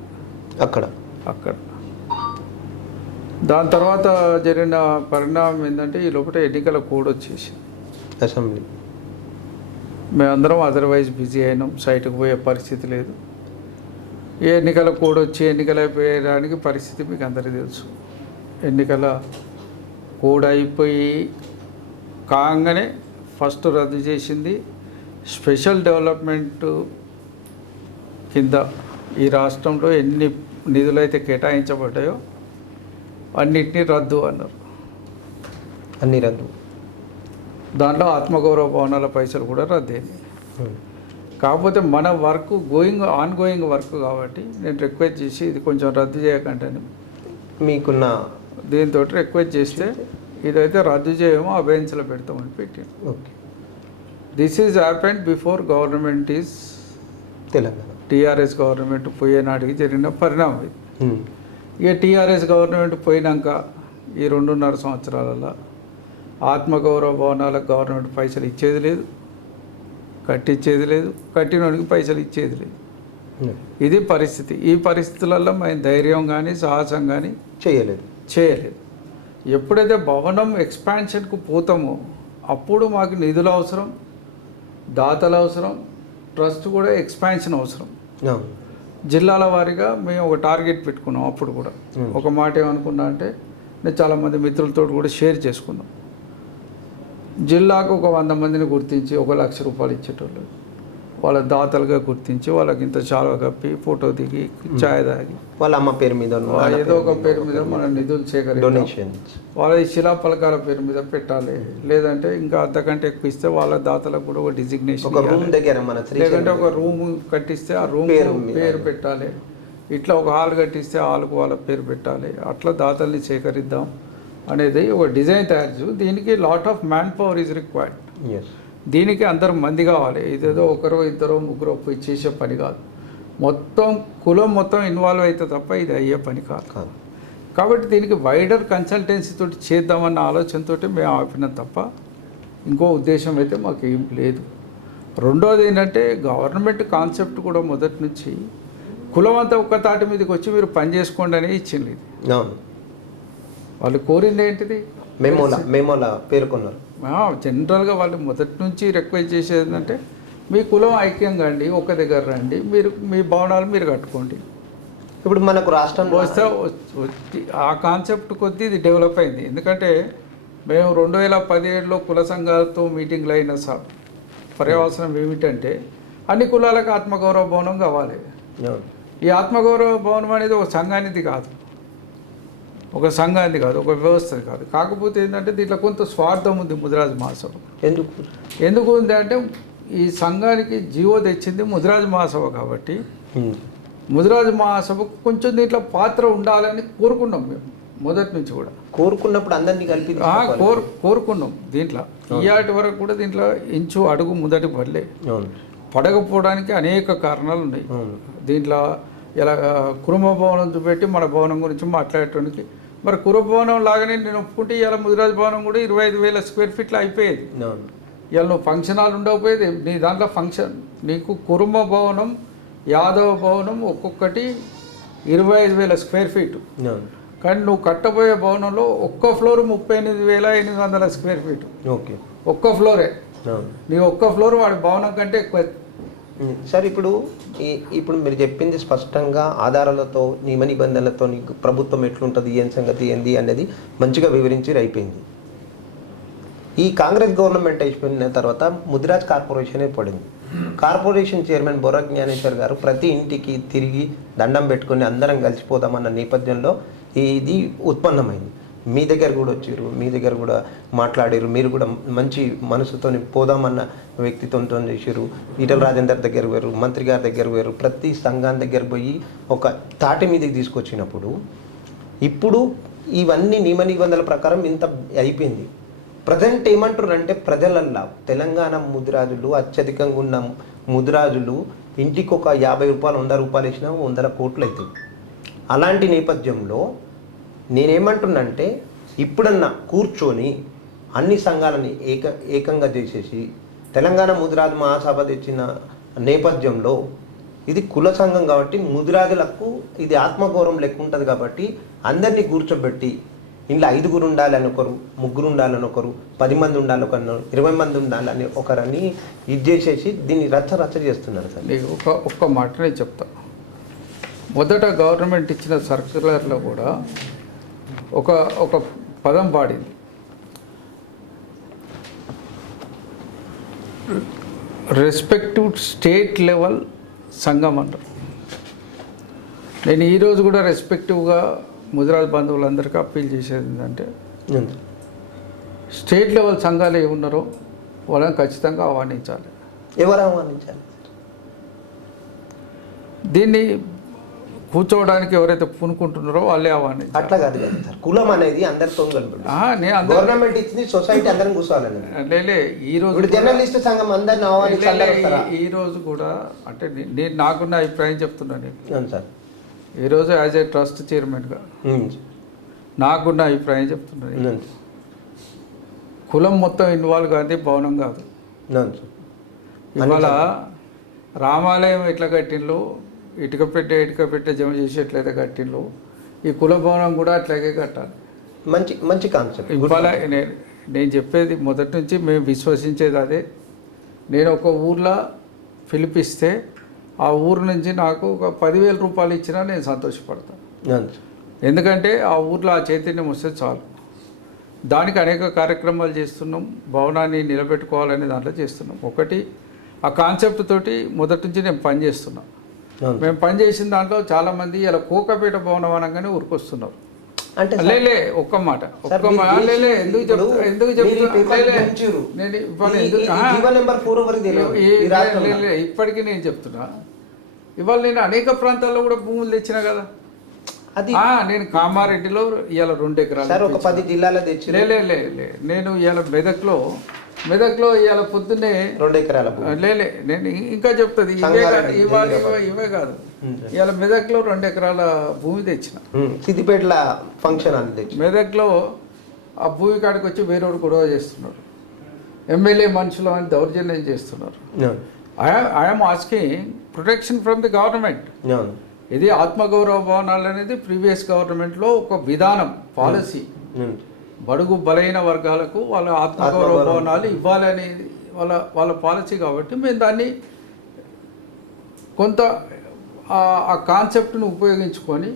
అక్కడ. దాని తర్వాత జరిగిన పరిణామం ఏంటంటే ఈ లోపల ఎన్నికల కోడ్ వచ్చేసింది అసెంబ్లీ. మేమందరం అదర్వైజ్ బిజీ అయినాం, సైట్కి పోయే పరిస్థితి లేదు. ఏ ఎన్నికల కోడ్ వచ్చి ఎన్నికలు అయిపోయడానికి పరిస్థితి మీకు అందరికీ తెలుసు. ఎన్నికల కోడ్ అయిపోయి కాగానే ఫస్ట్ రద్దు చేసింది స్పెషల్ డెవలప్మెంట్ కింద ఈ రాష్ట్రంలో ఎన్ని నిధులైతే కేటాయించబడ్డాయో అన్నిటినీ రద్దు అన్నారు. అన్ని రద్దు. దాంట్లో ఆత్మగౌరవ భవనాల పైసలు కూడా రద్దయింది. కాకపోతే మన వర్క్ ఆన్ గోయింగ్ వర్క్ కాబట్టి నేను రిక్వెస్ట్ చేసి ఇది కొంచెం రద్దు చేయకండి మీకున్న దీంతో రిక్వెస్ట్ చేస్తే ఇదైతే రద్దు చేయమో అబెన్స్లో పెడతామని పెట్టాను. Okay, this is happened before government is Telangana TRS government పోయేనాటికి జరిగిన పరిణామం ఇది. ఇక టీఆర్ఎస్ గవర్నమెంట్ పోయినాక ఈ 2.5 సంవత్సరాలలో ఆత్మగౌరవ భవనాలకు గవర్నమెంట్ పైసలు ఇచ్చేది లేదు, కట్టించేది లేదు, కట్టినోడికి పైసలు ఇచ్చేది లేదు. ఇది పరిస్థితి. ఈ పరిస్థితులలో మేము ధైర్యం కానీ సాహసం కానీ చేయలేదు. ఎప్పుడైతే భవనం ఎక్స్పాన్షన్కు పోతామో అప్పుడు మాకు నిధులు అవసరం, దాతలు అవసరం, ట్రస్ట్ కూడా ఎక్స్పాన్షన్ అవసరం. జిల్లాల వారీగా మేము ఒక టార్గెట్ పెట్టుకున్నాం. అప్పుడు కూడా ఒక మాట ఏమనుకున్నా అంటే, నేను చాలామంది మిత్రులతో కూడా షేర్ చేసుకున్నాం. జిల్లాకు ఒక 100 మందిని గుర్తించి 1 లక్ష రూపాయలు ఇచ్చేటోళ్ళు వాళ్ళ దాతలుగా గుర్తించి వాళ్ళకి ఇంత చాలువ కప్పి ఫోటో దిగి ఛాయ్ తాగి వాళ్ళ అమ్మ పేరు మీద ఏదో ఒక పేరు మీద మన నిధులు సేకరించి వాళ్ళ శిలాఫలకాల పేరు మీద పెట్టాలి. లేదంటే ఇంకా అంతకంటే ఎక్కువ ఇస్తే వాళ్ళ దాతలకు కూడా ఒక డిజిగ్నేషన్, లేదంటే ఒక రూమ్ కట్టిస్తే ఆ రూమ్ పేరు పెట్టాలి. ఇట్లా ఒక హాల్ కట్టిస్తే హాల్కు వాళ్ళ పేరు పెట్టాలి. అట్లా దాతల్ని సేకరిద్దాం అనేది ఒక డిజైన్ తయారు చేసి, దీనికి lot of man power is required. దీనికి అందరు మంది కావాలి. ఇదేదో 1, 2, 3 పోయి చేసే పని కాదు. మొత్తం కులం మొత్తం ఇన్వాల్వ్ అయితే తప్ప ఇది అయ్యే పని కాదు. కాబట్టి దీనికి వైడర్ కన్సల్టెన్సీ తోటి చేద్దామన్న ఆలోచనతో మేము ఆపినాం తప్ప ఇంకో ఉద్దేశం అయితే మాకు ఏం లేదు. రెండోది ఏంటంటే గవర్నమెంట్ కాన్సెప్ట్ కూడా మొదటి నుంచి కులం అంతా ఒక్క తాటి మీదకి వచ్చి మీరు పని చేసుకోండి అని ఇచ్చింది. వాళ్ళు కోరింది ఏంటిది? మేమోలా పేర్కొన్నారు. జనరల్గా వాళ్ళు మొదటి నుంచి రిక్వెస్ట్ చేసేది ఏంటంటే, మీ కులం ఐక్యంగా అండి, ఒక్క దగ్గర రండి, మీరు మీ భవనాలు మీరు కట్టుకోండి. ఇప్పుడు మనకు రాష్ట్రం వస్తే ఆ కాన్సెప్ట్ కొద్దీ ఇది డెవలప్ అయింది. ఎందుకంటే మేము 2017లో కుల సంఘాలతో మీటింగ్లు అయిన పర్యవసనం ఏమిటంటే, అన్ని కులాలకు ఆత్మగౌరవ భవనం కావాలి. ఈ ఆత్మగౌరవ భవనం అనేది ఒక సంఘానిది కాదు, ఒక వ్యవస్థది కాదు. కాకపోతే ఏంటంటే దీంట్లో కొంత స్వార్థం ఉంది ముదిరాజ్ మహాసభ. ఎందుకు ఉంది అంటే, ఈ సంఘానికి జీవో తెచ్చింది ముదిరాజ్ మహాసభ కాబట్టి ముదిరాజ్ మహాసభకు కొంచెం దీంట్లో పాత్ర ఉండాలని కోరుకున్నాం మేము మొదటి నుంచి కూడా. కోరుకున్నప్పుడు అందరినీ కలిపి కోరుకున్నాం. దీంట్లో ఇయాటి వరకు కూడా దీంట్లో ఇంచు అడుగు ముందటి పడకపోవడానికి అనేక కారణాలు ఉన్నాయి. దీంట్లో ఇలా కుటుంబ భవనం చూపెట్టి మన భవనం గురించి మాట్లాడటానికి, మరి కుటుంబ భవనం లాగానే నేను ఒప్పుకుంటే ఇలా ముదిరాజ్ భవనం కూడా 25,000 స్క్వేర్ ఫీట్లు అయిపోయేది. ఇలా నువ్వు ఫంక్షన్ హాల్ ఉండకపోయేది. నీ దాంట్లో ఫంక్షన్ నీకు కుటుంబ భవనం, యాదవ భవనం ఒక్కొక్కటి 25,000 స్క్వేర్ ఫీట్. అవును. కానీ నువ్వు కట్టబోయే భవనంలో ఒక్క ఫ్లోర్ 38,800 స్క్వేర్ ఫీట్. ఓకే. ఒక్క ఫ్లోరే. అవును. నీ ఒక్క ఫ్లోర్ వాడి భవనం కంటే ఎక్కువ. సార్ ఇప్పుడు ఇప్పుడు మీరు చెప్పింది స్పష్టంగా ఆధారాలతో నియమ నిబంధనలతో నీకు ప్రభుత్వం ఎట్లుంటుంది, ఏం సంగతి ఏంది అనేది మంచిగా వివరించి అయిపోయింది. ఈ కాంగ్రెస్ గవర్నమెంట్ అయిపోయిన తర్వాత ముదిరాజ్ కార్పొరేషన్ ఏర్పడింది. కార్పొరేషన్ చైర్మన్ బొర్రా జ్ఞానేశ్వర్ గారు ప్రతి ఇంటికి తిరిగి దండం పెట్టుకొని అందరం కలిసిపోదామన్న నేపథ్యంలో ఇది ఉత్పన్నమైంది. మీ దగ్గర కూడా వచ్చారు, మీ దగ్గర కూడా మాట్లాడారు, మీరు కూడా మంచి మనసుతో పోదామన్న వ్యక్తితో చేశారు. ఈటల రాజేందర్ దగ్గర పోయారు, మంత్రి గారి దగ్గర పోయారు, ప్రతి సంఘాన్ని దగ్గర పోయి ఒక తాటి మీదకి తీసుకొచ్చినప్పుడు ఇప్పుడు ఇవన్నీ నియమ నిబంధనల ప్రకారం ఇంత అయిపోయింది. ప్రజెంట్ ఏమంటారు అంటే ప్రజలల్లా తెలంగాణ ముదిరాజులు అత్యధికంగా ఉన్న ముదిరాజులు ఇంటికి ఒక 50 రూపాయలు 100 రూపాయలు ఇచ్చినా 100 కోట్లు అవుతుంది. అలాంటి నేపథ్యంలో నేనేమంటున్నంటే ఇప్పుడన్నా కూర్చొని అన్ని సంఘాలని ఏకంగా చేసేసి తెలంగాణ ముదిరాజు మహాసభ తెచ్చిన నేపథ్యంలో ఇది కుల సంఘం కాబట్టి ముదిరాజులకు ఇది ఆత్మగౌరవం లెక్క ఉంటుంది కాబట్టి అందరినీ కూర్చోబెట్టి ఇంట్లో 5 ఉండాలని ఒకరు, 3 ఉండాలని ఒకరు, 10 మంది ఉండాలని ఒకరు, 20 మంది ఉండాలని ఒకరని ఇది చేసేసి దీన్ని రచ్చ చేస్తున్నారు సార్. ఒక్క మాట నేను చెప్తా. మొదట గవర్నమెంట్ ఇచ్చిన సర్క్యులర్లో కూడా ఒక పదం పాడింది, రెస్పెక్టివ్ స్టేట్ లెవెల్ సంఘం అంటారు. నేను ఈరోజు కూడా రెస్పెక్టివ్గా ముదిరాజ్ బంధువులందరికీ అప్పీల్ చేసేది ఏంటంటే స్టేట్ లెవెల్ సంఘాలు ఏమున్నారో వాళ్ళని ఖచ్చితంగా ఆహ్వానించాలి. ఎవరు ఆహ్వానించాలి? దీన్ని కూర్చోవడానికి ఎవరైతే పూనుకుంటున్నారో వాళ్ళే ఆహ్వానించాలి. అట్లా కాదు కదా సార్, కులం అనేది అందరితో గవర్నమెంట్ ఇచ్చింది, సొసైటీ అందరం కూర్చోవాలని. లేలే ఈరోజు జర్నలిస్ట్ సంఘం అందరిని ఆహ్వానించాలి. ఈరోజు కూడా అంటే నేను నాకున్న అభిప్రాయం చెప్తున్నాను సార్. ఈరోజు యాజ్ ఏ ట్రస్ట్ చైర్మన్గా నాకున్న అభిప్రాయం చెప్తున్నాను. కులం మొత్తం ఇన్వాల్వ్ కాదు, భవనం కాదు. ఇవాళ రామాలయం ఎట్లా కట్టిండ్లు, ఇటుక పెట్టే జమ చేసి ఎట్లయితే కట్టిండ్లు, ఈ కుల భవనం కూడా అట్లాగే కట్టాలి. మంచి కాన్సెప్ట్. ఇవాళ నేను చెప్పేది మొదటి నుంచి మేము విశ్వసించేది అదే. నేను ఒక ఊర్లో పిలిపిస్తే ఆ ఊరు నుంచి నాకు ఒక 10,000 రూపాయలు ఇచ్చినా నేను సంతోషపడతాను. ఎందుకంటే ఆ ఊర్లో ఆ చైతన్యం వస్తే చాలు. దానికి అనేక కార్యక్రమాలు చేస్తున్నాం, భవనాన్ని నిలబెట్టుకోవాలనే దాంట్లో చేస్తున్నాం. ఒకటి ఆ కాన్సెప్ట్ తోటి మొదటి నుంచి నేను పనిచేస్తున్నాను. మేము పనిచేసిన దాంట్లో చాలామంది ఇలా కోకపేట భవనం అనగానే ఊరికొస్తున్నారు. అంటే ఒక్క మాట ఇప్పటికీ నేను చెప్తున్నా. ఇవాళ నేను అనేక ప్రాంతాల్లో కూడా భూములు తెచ్చినా కదా. అది నేను కామారెడ్డిలో ఇవాళ 2 ఎకరాలు, ఒక 10 జిల్లాలో తెచ్చి నేను ఇవాళ మెదక్లో ఇవాళ పొద్దున్నే 2 ఎకరాల నేను ఇంకా చెప్తుంది ఇవే కాదు. ఇవాళ మెదక్లో 2 ఎకరాల భూమి తెచ్చిన. సిద్దిపేటల ఫంక్షన్ అని మెదక్లో ఆ భూమి కాడికి వచ్చి వేరేవాడు గొడవ చేస్తున్నారు, ఎమ్మెల్యే మనుషులు అని దౌర్జన్యం చేస్తున్నారు. I'm asking protection from the government. ఇది ఆత్మగౌరవ భవనాలు అనేది ప్రీవియస్ గవర్నమెంట్లో ఒక విధానం, పాలసీ. బడుగు బలైన వర్గాలకు వాళ్ళ ఆత్మగౌరవ భవనాలు ఇవ్వాలి అనేది వాళ్ళ పాలసీ. కాబట్టి మేము దాన్ని కొంత ఆ కాన్సెప్ట్ను ఉపయోగించుకొని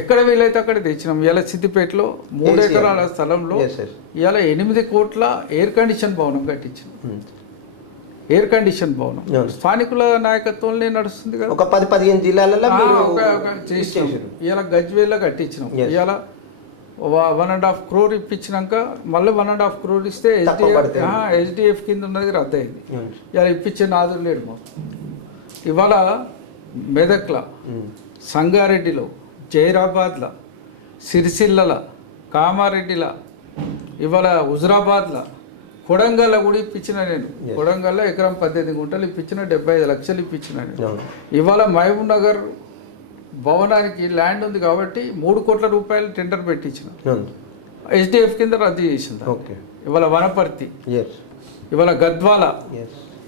ఎక్కడ వీలైతే అక్కడ తెచ్చినాం. ఇవాళ సిద్దిపేటలో 3 ఎకరాల స్థలంలో ఇవాళ 8 కోట్ల ఎయిర్ కండిషన్ భవనం కట్టించాం. ఎయిర్ కండిషన్ భవనం స్థానికుల నాయకత్వంలో నడుస్తుంది కదా. ఒక 10-15 జిల్లాలలో ఇవాళ గజ్వేల్లో కట్టించినాం. ఇవాళ 1.5 crore ఇప్పించినాక మళ్ళీ 1.5 crore ఇస్తే HDF కింద ఉన్నది రద్దు అయింది. ఇవాళ ఇప్పించే నాదులు లేడు మొత్తం. ఇవాళ మెదక్ల, సంగారెడ్డిలో, జైరాబాద్లో, సిరిసిల్లల, కామారెడ్డిలో, ఇవాళ హుజురాబాద్లో, కొడంగల్లో కూడా ఇప్పించిన. నేను కొడంగల్లో ఎకరం 18 గుంటలు ఇప్పించిన, 75 లక్షలు ఇప్పించిన. ఇవాళ మహబూబ్ నగర్ భవనానికి ల్యాండ్ ఉంది కాబట్టి 3 కోట్ల రూపాయలు టెండర్ పెట్టించిన, HDF కింద రద్దు చేసింది. ఇవాళ వనపర్తి, ఇవాళ గద్వాల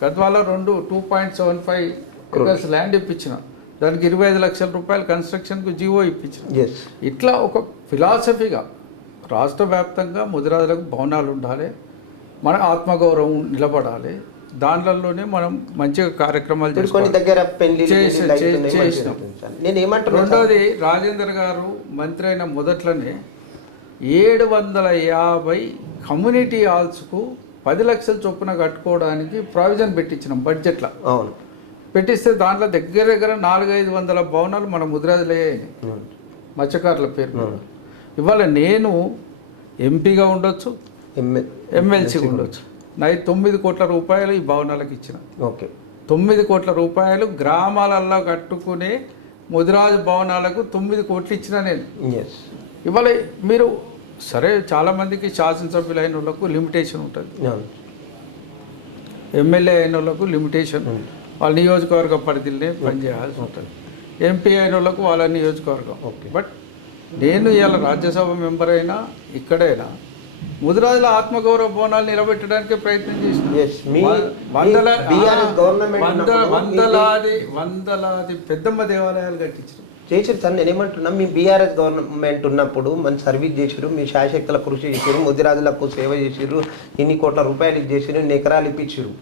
2.75 ఎకర్స్ ల్యాండ్ ఇప్పించిన, దానికి 25 లక్షల రూపాయలు కన్స్ట్రక్షన్కు జీవో ఇప్పించారు. ఎస్ ఇట్లా ఒక ఫిలాసఫీగా రాష్ట్ర వ్యాప్తంగా ముదిరాజులకు భవనాలు ఉండాలి, మన ఆత్మగౌరవం నిలబడాలి, దాంట్లోనే మనం మంచిగా కార్యక్రమాలు ఇప్పుడు కొన్ని దగ్గర పెళ్లి చేసినాం. నేను ఏమంటున్నా, రెండోది రాజేందర్ గారు మంత్రి అయిన మొదట్లోనే 750 కమ్యూనిటీ హాల్స్కు 10 లక్షల చొప్పున కట్టుకోవడానికి ప్రావిజన్ పెట్టించినాం బడ్జెట్లో. అవును పెట్టిస్తే దాంట్లో దగ్గర దగ్గర 400-500 భవనాలు మన ముదిరాజులే మత్స్యకారుల పేరు మీద. ఇవాళ నేను ఎంపీగా ఉండొచ్చు, ఎమ్మెల్సీ ఉండొచ్చు, నా 9 కోట్ల రూపాయలు ఈ భవనాలకు ఇచ్చిన. ఓకే 9 కోట్ల రూపాయలు గ్రామాలలో కట్టుకునే ముదిరాజు భవనాలకు 9 కోట్లు ఇచ్చిన నేను. ఎస్ ఇవాళ మీరు సరే చాలామందికి శాసనసభ్యులు అయిన వాళ్ళకు లిమిటేషన్ ఉంటుంది, ఎమ్మెల్యే అయిన వాళ్ళకు లిమిటేషన్, వాళ్ళ నియోజకవర్గ పరిధిలోనే పనిచేయాల్సి ఉంటుంది, ఎంపీ అయిన వాళ్ళకు వాళ్ళ నియోజకవర్గం. బట్ నేను ఇవాళ రాజ్యసభ మెంబర్ అయినా ఇక్కడైనా ముదిరాజుల ఆత్మగౌరవ భవనాలు నిలబెట్టడానికి ప్రయత్నం వందలాది పెద్దమ్మ దేవాలయాలు కట్టించారు. చేసారు సార్. నేనేమంటున్నా, మీ బీఆర్ఎస్ గవర్నమెంట్ ఉన్నప్పుడు మంచి సర్వీస్ చేసారు, మీ శాయశక్తుల కృషి చేసారు, ముదిరాజులకు సేవ చేసారు, ఇన్ని కోట్ల రూపాయలు చేసారు, ఇన్ని ఎకరాలు ఇప్పించారు.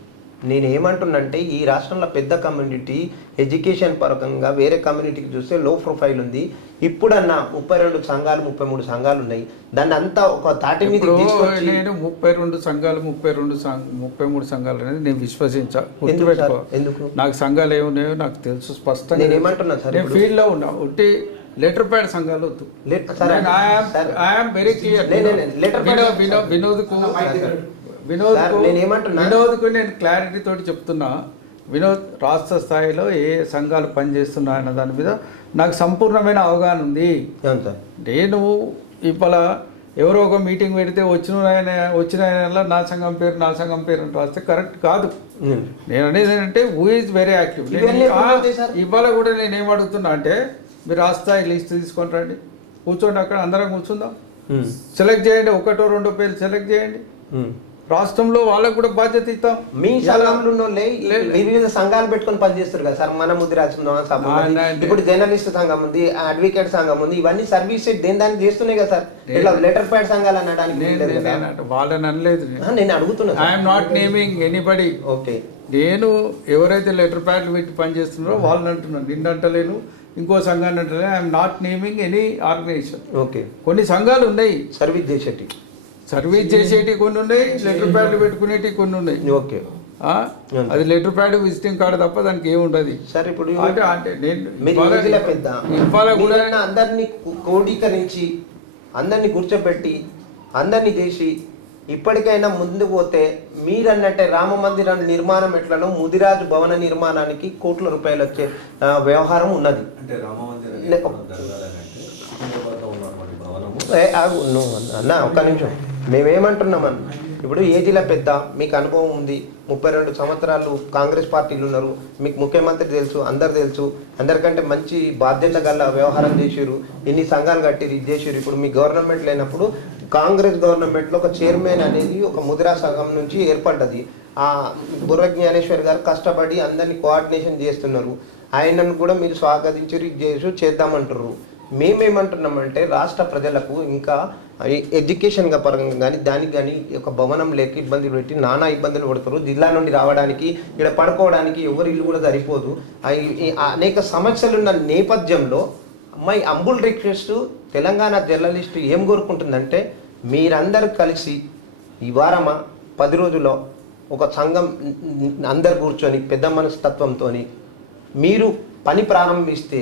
నేను ఏమంటున్నంటే ఈ రాష్ట్రంలో పెద్ద కమ్యూనిటీ ఎడ్యుకేషన్ పరంగా వేరే కమ్యూనిటీకి చూస్తే లో ప్రొఫైల్ ఉంది. ఇప్పుడన్నా 32 సంఘాలు 33 సంఘాలు ఉన్నాయి, దాన్ని అంతా ఒక తాటి మీద తీసుకొచ్చి నేను 32 సంఘాలు 33 సంఘాలు అనేది నేను విశ్వసించా. ఎందుకు నాకు సంఘాలు ఏమున్నాయో నాకు తెలుసు స్పష్టంగా. నేను ఏమంటున్నా సార్, నేను ఫీల్డ్లో ఉన్నా, ఒకటి లెటర్ ప్యాడ్ సంఘాలు వద్దు. Very clear. వినోద్కు నేను క్లారిటీ తోటి చెప్తున్నా. వినోద్ రాష్ట్ర స్థాయిలో ఏ సంఘాలు పనిచేస్తున్నాయన్న దాని మీద నాకు సంపూర్ణమైన అవగాహన ఉంది. నేను ఇవాళ ఎవరో ఒక మీటింగ్ పెడితే వచ్చిన నా సంఘం పేరు అని రాస్తే కరెక్ట్ కాదు. నేను అనేది ఏంటంటే హూ ఈజ్ వెరీ యాక్టివ్. ఇవాళ కూడా నేను ఏం అడుగుతున్నా అంటే, మీరు రాష్ట్ర స్థాయి లిస్ట్ తీసుకొని రండి, కూర్చోండి, అక్కడ అందరం కూర్చుందాం, సెలెక్ట్ చేయండి, 1-2 పేర్లు సెలెక్ట్ చేయండి, రాష్ట్రంలో వాళ్ళకు కూడా బాధ్యత ఇస్తాం. మీ సంఘంలో వివిధ సంఘాలు పెట్టుకొని పనిచేస్తారు కదా సార్. మన ముదిరాజు ఇప్పుడు జర్నలిస్ట్ సంఘం ఉంది, అడ్వకేట్ సంఘం ఉంది, ఇవన్నీ సర్వీస్ దాన్ని చేస్తున్నాయి కదా సార్. ఇట్లా లెటర్ ప్యాడ్ సంఘాలు అనడానికి వాళ్ళని అనలేదు, నేను అడుగుతున్నా. I'm not naming anybody. Okay, నేను ఎవరైతే లెటర్ ప్యాడ్లు పెట్టి పనిచేస్తున్నారో వాళ్ళని అంటున్నాను, నిన్ను అంటలేను, ఇంకో సంఘాన్ని అంటలేను. I'm not naming any organisation. Okay, కొన్ని సంఘాలు ఉన్నాయి సర్వీస్ చేసేటి కొన్ని ఉన్నాయి, లెటర్ ప్యాడ్లు పెట్టుకునేటి కొన్ని ఉన్నాయి. ఓకే, అది లెటర్ ప్యాడ్ విజిటింగ్ కార్డు తప్ప దానికి ఏముండదు సార్. ఇప్పుడు అంటే నేను ఇవాళ కూడా అందరినీ క్రోడీకరించి, అందరినీ కూర్చోబెట్టి, అందరినీ చేసి ఇప్పటికైనా ముందుకు పోతే మీరన్నట్టే రామ మందిరం నిర్మాణం ఎట్లనో ముదిరాజు భవన నిర్మాణానికి కోట్ల రూపాయలు వచ్చే వ్యవహారం ఉన్నది. అన్న ఒక్క నిమిషం, మేమేమంటున్నామన్న, ఇప్పుడు ఏజీల పెద్ద, మీకు అనుభవం ఉంది, 32 సంవత్సరాలు కాంగ్రెస్ పార్టీలు ఉన్నారు, మీకు ముఖ్యమంత్రి తెలుసు, అందరు తెలుసు, అందరికంటే మంచి బాధ్యత గల వ్యవహారం చేసిరు, ఇన్ని సంఘాలు కట్టిరు, ఇది చేసిరు. ఇప్పుడు మీ గవర్నమెంట్ లేనప్పుడు కాంగ్రెస్ గవర్నమెంట్లో ఒక చైర్మన్ అనేది ఒక ముదిరా సంఘం నుంచి ఏర్పడ్డది. ఆ బుర్ర జ్ఞానేశ్వర్ గారు కష్టపడి అందరినీ కోఆర్డినేషన్ చేస్తున్నారు. ఆయనను కూడా మీరు స్వాగతించారు, ఇది చేసి చేద్దామంటారు. మేమేమంటున్నామంటే రాష్ట్ర ప్రజలకు ఇంకా ఎడ్యుకేషన్గా పరంగా కానీ దానికి కానీ ఒక భవనం లేక ఇబ్బంది పెట్టి నానా ఇబ్బందులు పడతారు. జిల్లా నుండి రావడానికి, ఇక్కడ పడుకోవడానికి ఎవరి ఇల్లు కూడా సరిపోదు. అనేక సమస్యలున్న నేపథ్యంలో మై అంబుల్ రిక్వెస్ట్, తెలంగాణ జర్నలిస్ట్ ఏం కోరుకుంటుందంటే, మీరందరూ కలిసి ఈ వారమా 10 రోజుల్లో ఒక సంఘం అందరు కూర్చొని పెద్ద మనస్తత్వంతో మీరు పని ప్రారంభిస్తే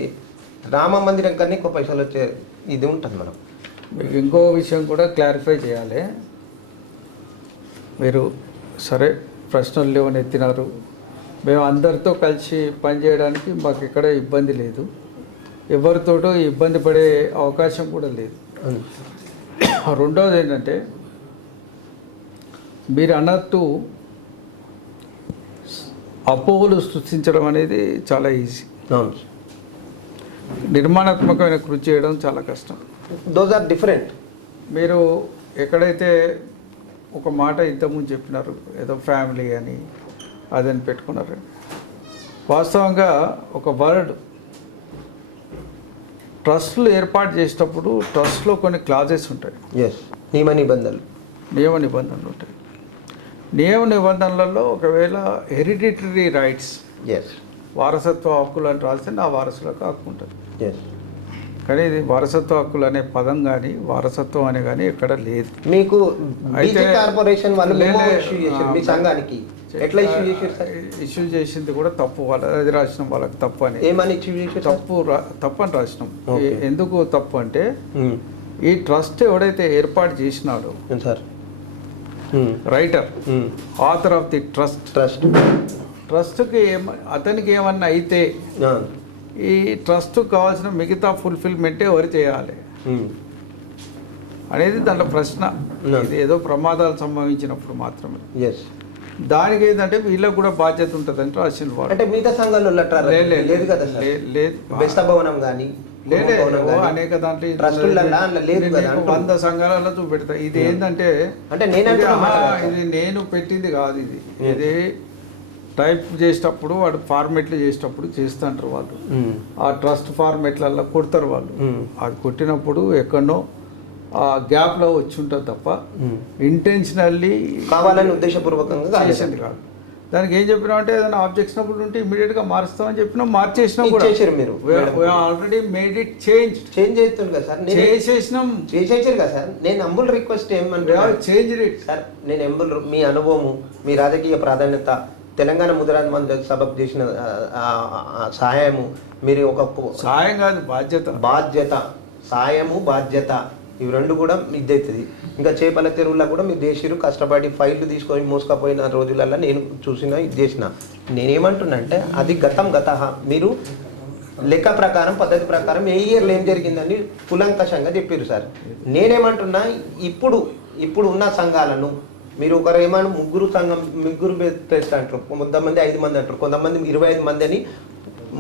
రామ మందిరం కన్నా ఎక్కువ పైసలు వచ్చే ఇది ఉంటుంది. మనం మీకు ఇంకో విషయం కూడా క్లారిఫై చేయాలి. మీరు సరే ప్రశ్నలు లేవని ఎత్తినారు, మేము అందరితో కలిసి పనిచేయడానికి మాకు ఎక్కడ ఇబ్బంది లేదు, ఎవరితోటో ఇబ్బంది పడే అవకాశం కూడా లేదు. రెండవది ఏంటంటే, మీరు అన్నట్టు అపోహలు సృష్టించడం అనేది చాలా ఈజీ, నిర్మాణాత్మకమైన కృషి చేయడం చాలా కష్టం. Those are different. మీరు ఎక్కడైతే ఒక మాట ఇంతకుముందు చెప్పినారు, ఏదో ఫ్యామిలీ అని అదని పెట్టుకున్నారు, వాస్తవంగా ఒక వర్డ్ ట్రస్టులు ఏర్పాటు చేసేటప్పుడు ట్రస్ట్లో కొన్ని క్లాజెస్ ఉంటాయి, ఎస్, నియమ నిబంధనలు ఉంటాయి. నియమ నిబంధనలలో ఒకవేళ హెరిడిటరీ రైట్స్, ఎస్ వారసత్వ హక్కులు అని రాస్తే నా వారసులకు హక్కు ఉంటుంది. ఎస్. కానీ ఇది వారసత్వ హక్కులు అనే పదం కానీ వారసత్వం అనే కానీ ఎక్కడ లేదు. మీకు అయితే కార్పొరేషన్ వాళ్ళు మెమో లే- ఇష్యూ చేశారు మీ సంఘానికి, ఎట్లా ఇష్యూ చేశారు సార్? ఇష్యూ చేసింది కూడా తప్పు, అది రాసినాం వాళ్ళకి తప్పు అని. ఏమని ఇష్యూ చేశారు? తప్పు అని రాసినాం. Okay. ఎందుకు తప్పు అంటే ఈ ట్రస్ట్ ఎవడైతే ఏర్పాటు చేసినాడో sir, writer, author of the trust, ట్రస్ట్కి అతనికి ఏమన్నా అయితే ఈ ట్రస్ట్ కావాల్సిన మిగతా ఫుల్ఫిల్మెంట్ ఎవరు చేయాలి అనేది దాంట్లో ప్రశ్న. ఇది ఏదో ప్రమాదాలు సంభవించినప్పుడు మాత్రమే. ఎస్. దానికి ఏంటంటే వీళ్ళకి కూడా బాధ్యత ఉంటుంది అంటే రాసిన వాడు. అంటే మిగతా సంఘాలు లేదు కదా సార్? లేదు, బెస్త భవనం కానీ అనేక దాంట్లో ట్రస్టులలో లేదు కదా? 100 సంఘాలలో చూపెడతా. ఇది ఏంటంటే అంటే ఇది నేను పెట్టింది కాదు, ఇది టైప్ చేసేటప్పుడు వాడు ఫార్మెట్లు చేసేటప్పుడు చేస్తుంటారు వాళ్ళు. ఆ ట్రస్ట్ ఫార్మెట్లలో కొడతారు వాళ్ళు. అది కొట్టినప్పుడు ఎక్కడో ఆ గ్యాప్లో వచ్చి ఉంటుంది తప్ప ఇంటెన్షనల్లీ కావాలని ఉద్దేశపూర్వకంగా చేసింది కాదు. దానికి ఏం చెప్పినాం అంటే ఏదైనా ఆబ్జెక్షనబుల్ ఉంటే ఇమీడియట్గా మారుస్తామని చెప్పినాం. మార్చేసినాం కూడా. మీరు ఆల్రెడీ మేడ్ ఇట్ చేంజ్ చేస్తుంది కదా సార్? చేసేసారు కదా సార్? నేను అంబుల్ రిక్వెస్ట్ ఏమంటే చేంజ్ ఇట్ సార్. నేను అంబుల్ మీ అనుభవము, మీ రాజకీయ ప్రాధాన్యత, తెలంగాణ ముద్రాజ్ మంది సభకు చేసిన సహాయము, మీరు ఒక సాయం కాదు బాధ్యత, సాయము బాధ్యత, ఇవి రెండు కూడా ఇద్దవుతుంది. ఇంకా చేపల చెరువుల్లో కూడా మీరు చేసిరు, కష్టపడి ఫైళ్ళు తీసుకొని మోసుకపోయిన రోజులలో నేను చూసిన ఇది చేసిన. నేనేమంటున్నా అంటే అది గతం. మీరు లెక్క ప్రకారం, పద్ధతి ప్రకారం ఏ ఇయర్లో ఏం జరిగిందని కులంకషంగా చెప్పారు సార్. నేనేమంటున్నా ఇప్పుడు ఉన్న సంఘాలను మీరు ఒకరు ఏమన్నా ముగ్గురు ప్లేస్ అంటారు, కొంతమంది 5 మంది అంటారు, కొంతమంది 25 మంది అని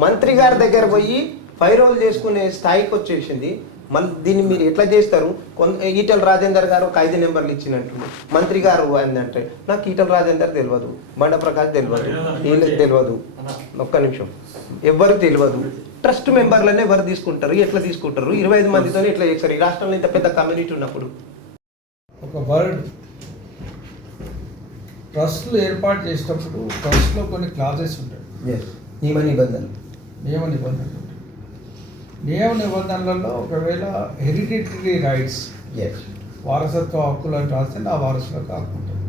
మంత్రి గారి దగ్గర పోయి ఫైరోల్ చేసుకునే స్థాయికి వచ్చేసింది. మళ్ళీ దీన్ని మీరు ఎట్లా చేస్తారు? ఈటల రాజేందర్ గారు ఒక 5 నెంబర్లు ఇచ్చినట్టు మంత్రి గారు అంటే నాకు ఈటల రాజేందర్ తెలియదు, బండ ప్రకాష్ తెలియదు, వీళ్ళకి తెలియదు, ఒక్క నిమిషం ఎవరు తెలియదు. ట్రస్ట్ మెంబర్లనే ఎవరు తీసుకుంటారు, ఎట్లా తీసుకుంటారు? 25 మందితో ఎట్లా చేస్తారు? ఈ రాష్ట్రంలో ఇంత పెద్ద కమ్యూనిటీ ఉన్నప్పుడు ఒక వర్డ్ ట్రస్టులు ఏర్పాటు చేసేటప్పుడు ట్రస్ట్లో కొన్ని క్లాజెస్ ఉంటాయి, నియమ నిబంధనలు ఉంటాయి. నియమ నిబంధనలలో ఒకవేళ హెరిడిటరీ రైట్స్, వారసత్వ హక్కులు అని రాస్తే నా వారసులకు హక్కు ఉంటుంది.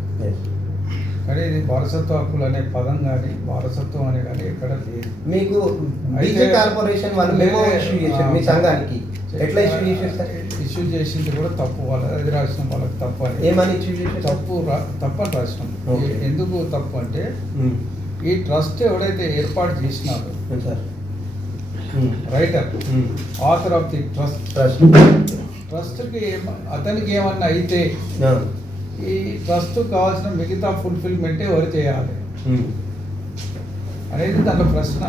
కానీ ఇది వారసత్వ హక్కులు అనే పదం కానీ వారసత్వం అనే కానీ ఎక్కడ లేదు. మీకు కార్పొరేషన్ వాళ్ళు మెమో ఇష్యూ చేశారు మీ సంఘానికి, ఎట్లా ఇష్యూ చేశారు సార్? ఇష్యూ చేసింది కూడా తప్పు, అది రాసినాం వాళ్ళకి తప్పు అని. ఏమని ఇష్యూ చేశారు? తప్పు అని రాసినాం. ఎందుకు తప్పు అంటే ఈ ట్రస్ట్ ఎవడైతే ఏర్పాటు చేసినాడో sir, writer, author of the ట్రస్ట్కి అతనికి ఏమన్నా అయితే ఈ ట్రస్ట్ కావాల్సిన మిగతా ఫుల్ఫిల్మెంట్ ఎవరు చేయాలి అనేది దాంట్లో ప్రశ్న.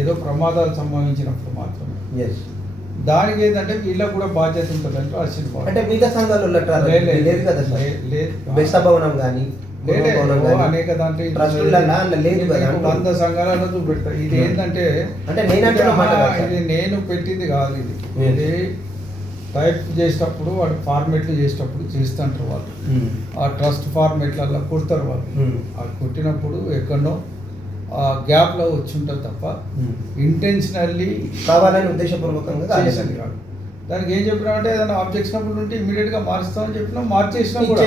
ఏదో ప్రమాదాలు సంభవించినప్పుడు మాత్రమే. దానికి ఏంటంటే వీళ్ళకి కూడా బాధ్యత ఉంటుంది అంటే రాసిన వాడు. అంటే మిగతా సంఘాలు లేదు కదా సార్? లేదు, బెస్త భవనం కానీ అనేక దాంట్లో లేదు కదా? 100 సంఘాలలో చూపెడతా. ఇది ఏంటంటే ఇది నేను పెట్టింది కాదు, ఇది టైప్ చేసేటప్పుడు వాడు ఫార్మెట్లు చేసేటప్పుడు చేస్తుంటారు వాళ్ళు. ఆ ట్రస్ట్ ఫార్మెట్లలో కొడతారు వాళ్ళు. అది కొట్టినప్పుడు ఎక్కడో ఆ గ్యాప్లో వచ్చి ఉంటుంది తప్ప ఇంటెన్షనల్లీ కావాలని ఉద్దేశపూర్వకంగా చేసింది కాదు. దానికి ఏం చెప్పినాం అంటే ఏదైనా ఆబ్జెక్షనబుల్ ఉంటే ఇమీడియట్గా మారుస్తామని చెప్పినాం. మార్చేసినాం కూడా.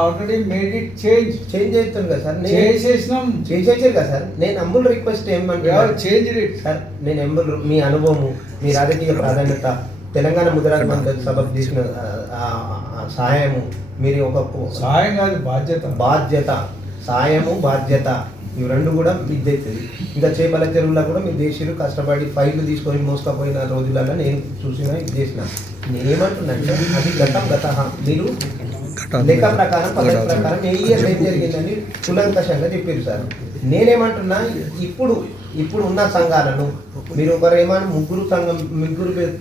ఆల్రెడీ మేడ్ ఇట్ చేంజ్ చేస్తాను కదా సార్? చేసేసాం కదా సార్? నేను అంబుల్ రిక్వెస్ట్ ఏమంటే చేంజ్ ఇట్ సార్. నేను అంబుల్ మీ అనుభవము, మీ రాజకీయ ప్రాధాన్యత, తెలంగాణ ముద్రాజ్ మంది సభకు చేసిన సహాయము, మీరు ఒక సాయం కాదు బాధ్యత, సాయము బాధ్యత, ఇవి రెండు కూడా ఇద్దవుతుంది. ఇంకా చేపల చెరువుల్లో కూడా మీరు చేసిరు, కష్టపడి ఫైళ్ళు తీసుకొని మోసుకపోయిన రోజులలో నేను చూసిన ఇది చేసిన. నేనేమంటున్నానంటే అది గతం. మీరు లెక్క ప్రకారం, పద్ధతి ప్రకారం ఏ ఇయర్ ఏం జరిగిందని కులంకషంగా చెప్పారు సార్. నేనేమంటున్నా ఇప్పుడు ఉన్న సంఘాలను మీరు ఒకరు ఏమన్నా ముగ్గురు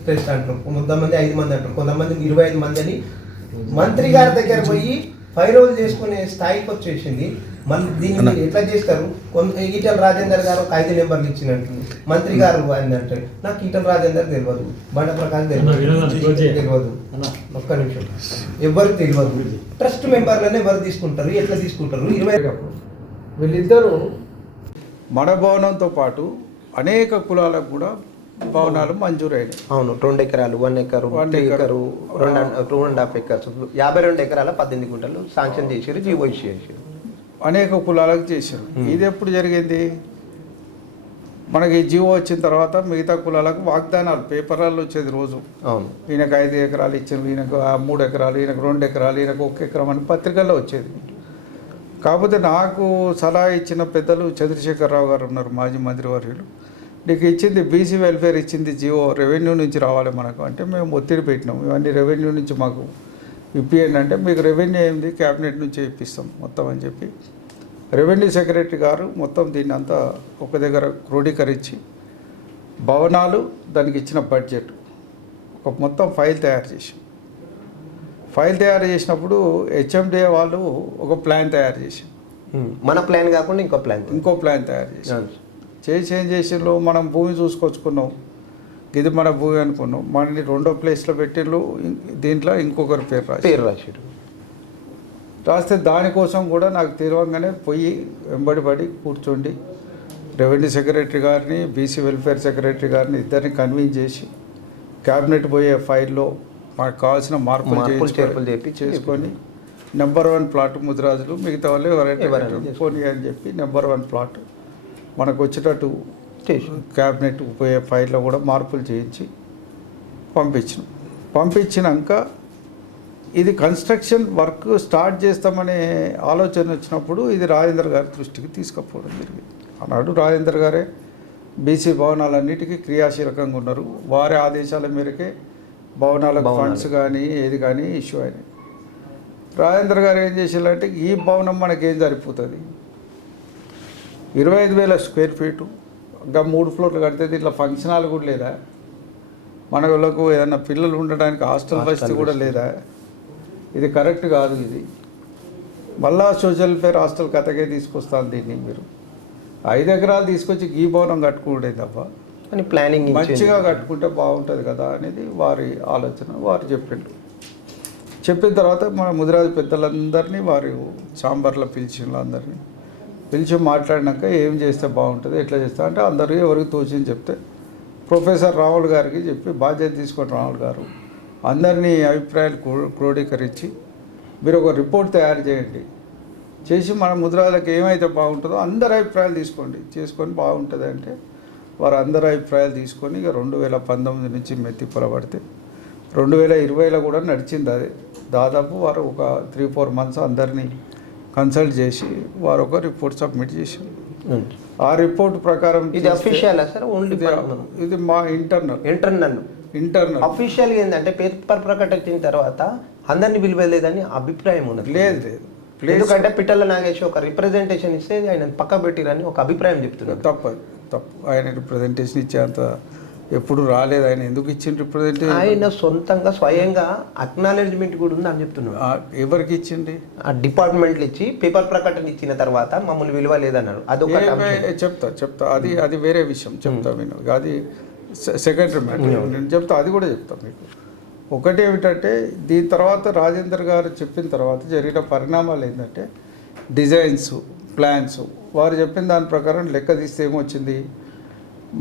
ప్లేస్ అంటారు, కొంతమంది 5 మంది అంటారు, కొంతమంది 25 మంది అని మంత్రి గారి దగ్గర పోయి ఫైరోల్ చేసుకునే స్థాయికి వచ్చేసింది. మళ్ళీ దీన్ని మీరు ఎట్లా చేస్తారు? ఈటల రాజేందర్ గారు ఒక 5 నెంబర్లు ఇచ్చినట్టు మంత్రి గారు అంటే నాకు ఈటల రాజేందర్ తెలియదు, బండ ప్రకాశం తెలియదు, ఒక్క నిమిషం, ఎవరు తెలియదు. ట్రస్ట్ మెంబర్లనే ఎవరు తీసుకుంటారు, ఎట్లా తీసుకుంటారు? 20 వీళ్ళిద్దరూ మన భవనంతో పాటు అనేక కులాలకు కూడా భవనాలు మంజూరైనవి. అవును, 2 ఎకరాలు, 1 ఎకరు, 1 ఎకరు, 2.5 ఎకర్స్, 52 ఎకరాల 18 గుంటలు శాంక్షన్ చేసారు, జీవో చేసారు. అనేక కులాలకు చేశారు. ఇది ఎప్పుడు జరిగింది? మనకి జీవో వచ్చిన తర్వాత మిగతా కులాలకు వాగ్దానాలు పేపర్లలో వచ్చేది రోజు. అవును, ఈయనకు 5 ఎకరాలు ఇచ్చారు, ఈయనకు 3 ఎకరాలు, ఈయనకు 2 ఎకరాలు, ఈయనకు 1 ఎకరం అని పత్రికల్లో వచ్చేది. కాకపోతే నాకు సలహా ఇచ్చిన పెద్దలు చంద్రశేఖరరావు గారు ఉన్నారు, మాజీ మంత్రివర్యులు. నీకు ఇచ్చింది బీసీ వెల్ఫేర్ ఇచ్చింది జీవో, రెవెన్యూ నుంచి రావాలి మనకు అంటే మేము ఒత్తిడి పెట్టినాం, ఇవన్నీ రెవెన్యూ నుంచి మాకు ఇప్పియండి అంటే మీకు రెవెన్యూ ఏంది, క్యాబినెట్ నుంచి ఇప్పిస్తాం మొత్తం అని చెప్పి రెవెన్యూ సెక్రటరీ గారు మొత్తం దీన్ని అంతా ఒక దగ్గర క్రోడీకరించి భవనాలు, దానికి ఇచ్చిన బడ్జెట్ ఒక మొత్తం ఫైల్ తయారు చేసి, ఫైల్ తయారు చేసినప్పుడు హెచ్ఎండిఏ వాళ్ళు ఒక ప్లాన్ తయారు చేసి, మన ప్లాన్ కాకుండా ఇంకో ప్లాన్ తయారు చేసి ఏం చేసిండ్రు, మనం భూమి చూసుకొచ్చుకున్నాం, ఇది మన భూమి అనుకున్నాం, మనని 2వ ప్లేస్లో పెట్టిండ్రు, దీంట్లో ఇంకొకరి పేరు రాశారు. రాస్తే దానికోసం కూడా నాకు తెలియగానే పోయి వెంబడిపడి కూర్చోండి రెవెన్యూ సెక్రటరీ గారిని, బీసీ వెల్ఫేర్ సెక్రటరీ గారిని ఇద్దరిని కన్విన్స్ చేసి క్యాబినెట్ పోయే ఫైల్లో మనకు కావాల్సిన మార్పులు చేసుకొని నెంబర్ 1 ప్లాట్ ముదిరాజులు, మిగతా వాళ్ళు ఎవరైనా పోనీ అని చెప్పి నెంబర్ 1 ప్లాట్ మనకు వచ్చేటట్టు క్యాబినెట్ పోయే ఫైల్లో కూడా మార్పులు చేయించి పంపించినాక ఇది కన్స్ట్రక్షన్ వర్క్ స్టార్ట్ చేస్తామనే ఆలోచన వచ్చినప్పుడు ఇది రాజేంద్ర గారి దృష్టికి తీసుకుపోవడం జరిగింది. ఆనాడు రాజేంద్ర గారే బీసీ భవనాలన్నిటికీ క్రియాశీలకంగా ఉన్నారు, వారి ఆదేశాల మేరకే భవనాలకు ఫండ్స్ కానీ ఏది కానీ ఇష్యూ అయినాయి. రాజేంద్ర గారు ఏం చేసేయాలంటే ఈ భవనం మనకేం సరిపోతుంది, 25,000 స్క్వేర్ ఫీటు, ఇంకా 3 ఫ్లోర్లు కడితే దీంట్లో ఫంక్షన్ హాల్ కూడా లేదా, మన వాళ్ళకు ఏదైనా పిల్లలు ఉండడానికి హాస్టల్ పరిస్థితి కూడా లేదా, ఇది కరెక్ట్ కాదు. ఇది మళ్ళా సోషల్ వెల్ఫేర్ హాస్టల్ కథకే తీసుకొస్తాను దీన్ని. మీరు 5 ఎకరాలు తీసుకొచ్చి ఈ భవనం కట్టుకుంటే తప్ప అని ప్లానింగ్ మంచిగా కట్టుకుంటే బాగుంటుంది కదా అనేది వారి ఆలోచన. వారు చెప్పిన తర్వాత మన ముదిరాజు పెద్దలందరినీ వారి ఛాంబర్లో పిలిచిన అందరినీ పిలిచి మాట్లాడినాక ఏం చేస్తే బాగుంటుంది, ఎట్లా చేస్తా అంటే అందరూ ఎవరికి తోచింది చెప్తే ప్రొఫెసర్ రావుల్ గారికి చెప్పి బాధ్యత తీసుకొని రావుల్ గారు అందరినీ అభిప్రాయాలు క్రోడీకరించి మీరు ఒక రిపోర్ట్ తయారు చేయండి, చేసి మన ముద్రాలకు ఏమైతే బాగుంటుందో అందరి అభిప్రాయాలు చేసుకొని బాగుంటుంది అంటే వారు అందరి అభిప్రాయాలు తీసుకొని ఇక 2019 నుంచి మెత్తిప్పల పడితే 2020లో కూడా నడిచింది. అది దాదాపు వారు ఒక 3-4 మంత్స్ అందరినీ కన్సల్ట్ చేసి వారు ఒక రిపోర్ట్ సబ్మిట్ చేశారు. ఆ రిపోర్ట్ ప్రకారం ఇది అఫీషియల్ సార్, ఓన్లీ ఇది మా ఇంటర్నల్ అఫీషియల్ ఏంటంటే పేపర్ ప్రకటించిన తర్వాత అందరినీ పిలవలేదని అభిప్రాయం ఉన్నది. లేదు ఎందుకంటే పిట్టల నాగేశ్వర ఒక రిప్రజెంటేషన్ ఇస్తే ఆయన పక్క పెట్టిరని ఒక అభిప్రాయం చెప్తున్నారు. తప్పు ఆయన రిప్రజెంటేషన్ ఇచ్చేంత ఎప్పుడు రాలేదు. ఆయన ఎందుకు ఇచ్చిన రిప్రజెంటేషన్ ఆయన సొంతంగా స్వయంగా అక్నాలెడ్జ్మెంట్ కూడా ఉంది అని చెప్తున్నారు. ఎవరికి ఇచ్చింది? ఆ డిపార్ట్మెంట్లు ఇచ్చి పేపర్ ప్రకటన ఇచ్చిన తర్వాత మమ్మల్ని విలువలేదన్నారు. అదొక చెప్తా అది వేరే విషయం చెప్తా. విను, అది సెకండరీ మ్యాటర్. నేను చెప్తా, అది కూడా చెప్తా మీకు. ఒకటి ఏమిటంటే దీని తర్వాత రాజేందర్ గారు చెప్పిన తర్వాత జరిగిన పరిణామాలు ఏంటంటే డిజైన్స్, ప్లాన్స్ వారు చెప్పిన దాని ప్రకారం లెక్క తీస్తే ఏమొచ్చింది,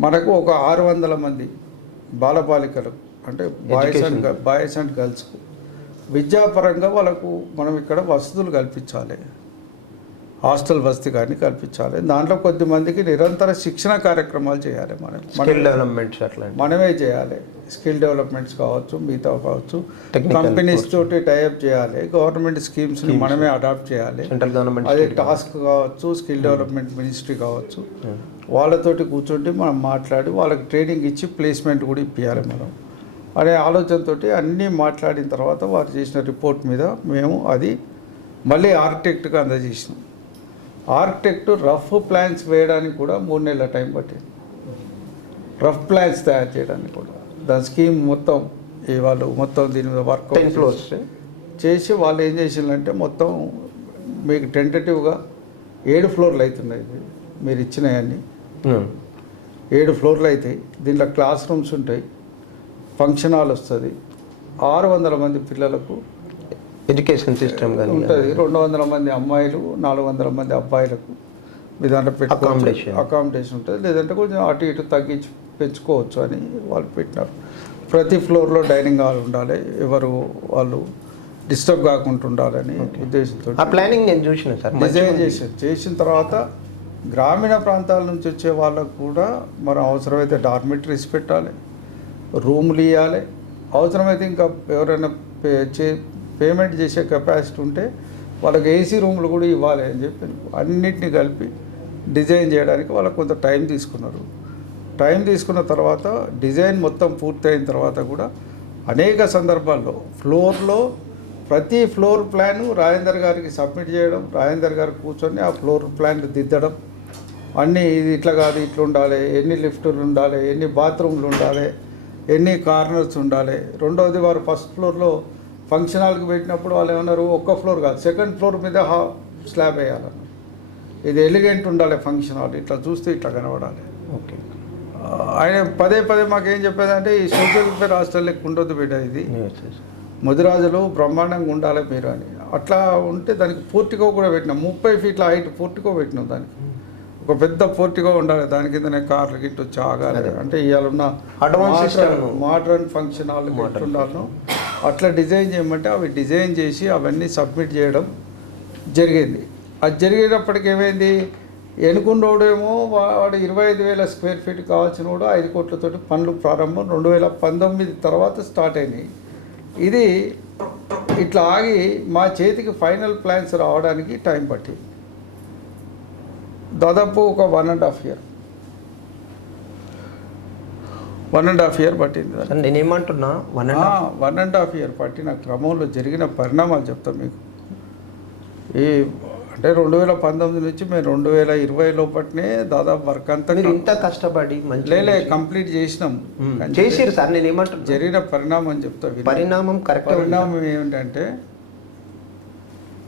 మనకు ఒక 600 మంది బాలబాలికలు అంటే బాయ్స్ అండ్ గర్ల్స్కు విద్యాపరంగా వాళ్ళకు మనం ఇక్కడ వసతులు కల్పించాలి, హాస్టల్ వసతి కానీ కల్పించాలి. దాంట్లో కొద్దిమందికి నిరంతర శిక్షణ కార్యక్రమాలు చేయాలి. మనమే చేయాలి. స్కిల్ డెవలప్మెంట్స్ కావచ్చు, మిగతా కావచ్చు, కంపెనీస్ తోటి టైఅప్ చేయాలి, గవర్నమెంట్ స్కీమ్స్ని మనమే అడాప్ట్ చేయాలి. సెంట్రల్ గవర్నమెంట్ అదే టాస్క్ కావచ్చు, స్కిల్ డెవలప్మెంట్ మినిస్ట్రీ కావచ్చు, వాళ్ళతోటి కూర్చుంటే మనం మాట్లాడి వాళ్ళకి ట్రైనింగ్ ఇచ్చి ప్లేస్మెంట్ కూడా ఇప్పించాలి మనం అనే ఆలోచనతో అన్నీ మాట్లాడిన తర్వాత వారు చేసిన రిపోర్ట్ మీద మేము అది మళ్ళీ ఆర్కిటెక్ట్గా అందజేసినాం. ఆర్కిటెక్ట్ రఫ్ ప్లాన్స్ వేయడానికి కూడా 3 నెలల టైం పట్టింది. రఫ్ ప్లాన్స్ తయారు చేయడానికి కూడా దాని స్కీమ్ మొత్తం వాళ్ళు మొత్తం దీని మీద వర్క్ చేసి వాళ్ళు ఏం చేసిందంటే మొత్తం మీకు టెంటేటివ్గా 7 ఫ్లోర్లు అవుతున్నాయి ఇది మీరు ఇచ్చినవన్నీ 7 ఫ్లోర్లు అవుతాయి. దీంట్లో క్లాస్ రూమ్స్ ఉంటాయి, ఫంక్షన్ హాల్ వస్తుంది, 600 మంది పిల్లలకు ఎడ్యుకేషన్ సిస్టమ్ కానీ ఉంటుంది, 200 మంది అమ్మాయిలు 400 మంది అబ్బాయిలకు మీ దాంట్లో పెట్టుకోవచ్చు, అకామిడేషన్ ఉంటుంది. లేదంటే కొంచెం అటు ఇటు తగ్గించి పెంచుకోవచ్చు అని వాళ్ళు పెట్టినారు. ప్రతి ఫ్లోర్లో డైనింగ్ హాల్ ఉండాలి, ఎవరు వాళ్ళు డిస్టర్బ్ కాకుండా ఉండాలని ఉద్దేశంతో ఆ ప్లానింగ్ నేను చూసిన సార్. డిజైన్ చేసిన తర్వాత గ్రామీణ ప్రాంతాల నుంచి వచ్చే వాళ్ళకు కూడా మనం అవసరమైతే డార్మిటరీస్ పెట్టాలి, రూమ్లు ఇవ్వాలి, అవసరమైతే ఇంకా ఎవరైనా పేమెంట్ చేసే కెపాసిటీ ఉంటే వాళ్ళకి ఏసీ రూమ్లు కూడా ఇవ్వాలి అని చెప్పి అన్నిటినీ కలిపి డిజైన్ చేయడానికి వాళ్ళకు కొంత టైం తీసుకున్నారు. టైం తీసుకున్న తర్వాత డిజైన్ మొత్తం పూర్తయిన తర్వాత కూడా అనేక సందర్భాల్లో ఫ్లోర్లో ప్రతి ఫ్లోర్ ప్లాను రాజేందర్ గారికి సబ్మిట్ చేయడం, రాజేందర్ గారు కూర్చొని ఆ ఫ్లోర్ ప్లాన్లు దిద్దడం, అన్నీ ఇది ఇట్లా కాదు ఇట్లా ఉండాలి, ఎన్ని లిఫ్టులు ఉండాలి, ఎన్ని బాత్రూమ్లు ఉండాలి, ఎన్ని కార్నర్స్ ఉండాలి. రెండవది వారు ఫస్ట్ ఫ్లోర్లో ఫంక్షన్ హాల్కి పెట్టినప్పుడు వాళ్ళు ఏమన్నారు ఒక్క ఫ్లోర్ కాదు సెకండ్ ఫ్లోర్ మీద స్లాబ్ వేయాలన్నారు. ఇది ఎలిగెంట్ ఉండాలి ఫంక్షన్ హాల్, ఇట్లా చూస్తే ఇట్లా కనబడాలి. ఓకే. ఆయన పదే మాకేం చెప్పేదంటే ఈ సోషల్ వెల్ఫేర్ హాస్టల్ లెక్క ఉండొద్దు బిడ్డ, ఇది ముదిరాజులు బ్రహ్మాండంగా ఉండాలి మీరు అని. అట్లా ఉంటే దానికి పోర్టికో కూడా పెట్టినాం, 30 ఫీట్ల హైట్ పోర్టికో పెట్టినాం. దానికి ఒక పెద్ద పోర్టికో ఉండాలి, దాని కిందనే కార్లు గిట్టు వచ్చి ఆగాలి. అంటే ఇవాళ ఉన్న మోడర్న్ ఫంక్షన్ హాల్ ఉండాలను అట్లా డిజైన్ చేయమంటే అవి డిజైన్ చేసి అవన్నీ సబ్మిట్ చేయడం జరిగింది. అది జరిగేటప్పటికి ఏమైంది, ఎనుకున్నోడేమో వాడు 25,000 స్క్వేర్ ఫీట్ కావాల్సిన వాడు 5 కోట్లతోటి పనులు ప్రారంభం 2019 తర్వాత స్టార్ట్ అయినాయి. ఇది ఇట్లా ఆగి మా చేతికి ఫైనల్ ప్లాన్స్ రావడానికి టైం పట్టింది, దాదాపు ఒక 1.5 year. 1.5 year పట్టింది. నేనేమంటున్నా 1.5 year పట్టిన క్రమంలో జరిగిన పరిణామాలు చెప్తాం మీకు. ఈ అంటే 2019 నుంచి మేము 2020 లోపట్నే దాదాపు వర్క్ అంతా ఇంత కష్టపడి కంప్లీట్ చేసినాం. చేసిరు సార్. నేను ఏమంటున్నా జరిగిన పరిణామం చెప్తా. పరిణామం కరెక్ట్. పరిణామం ఏమిటంటే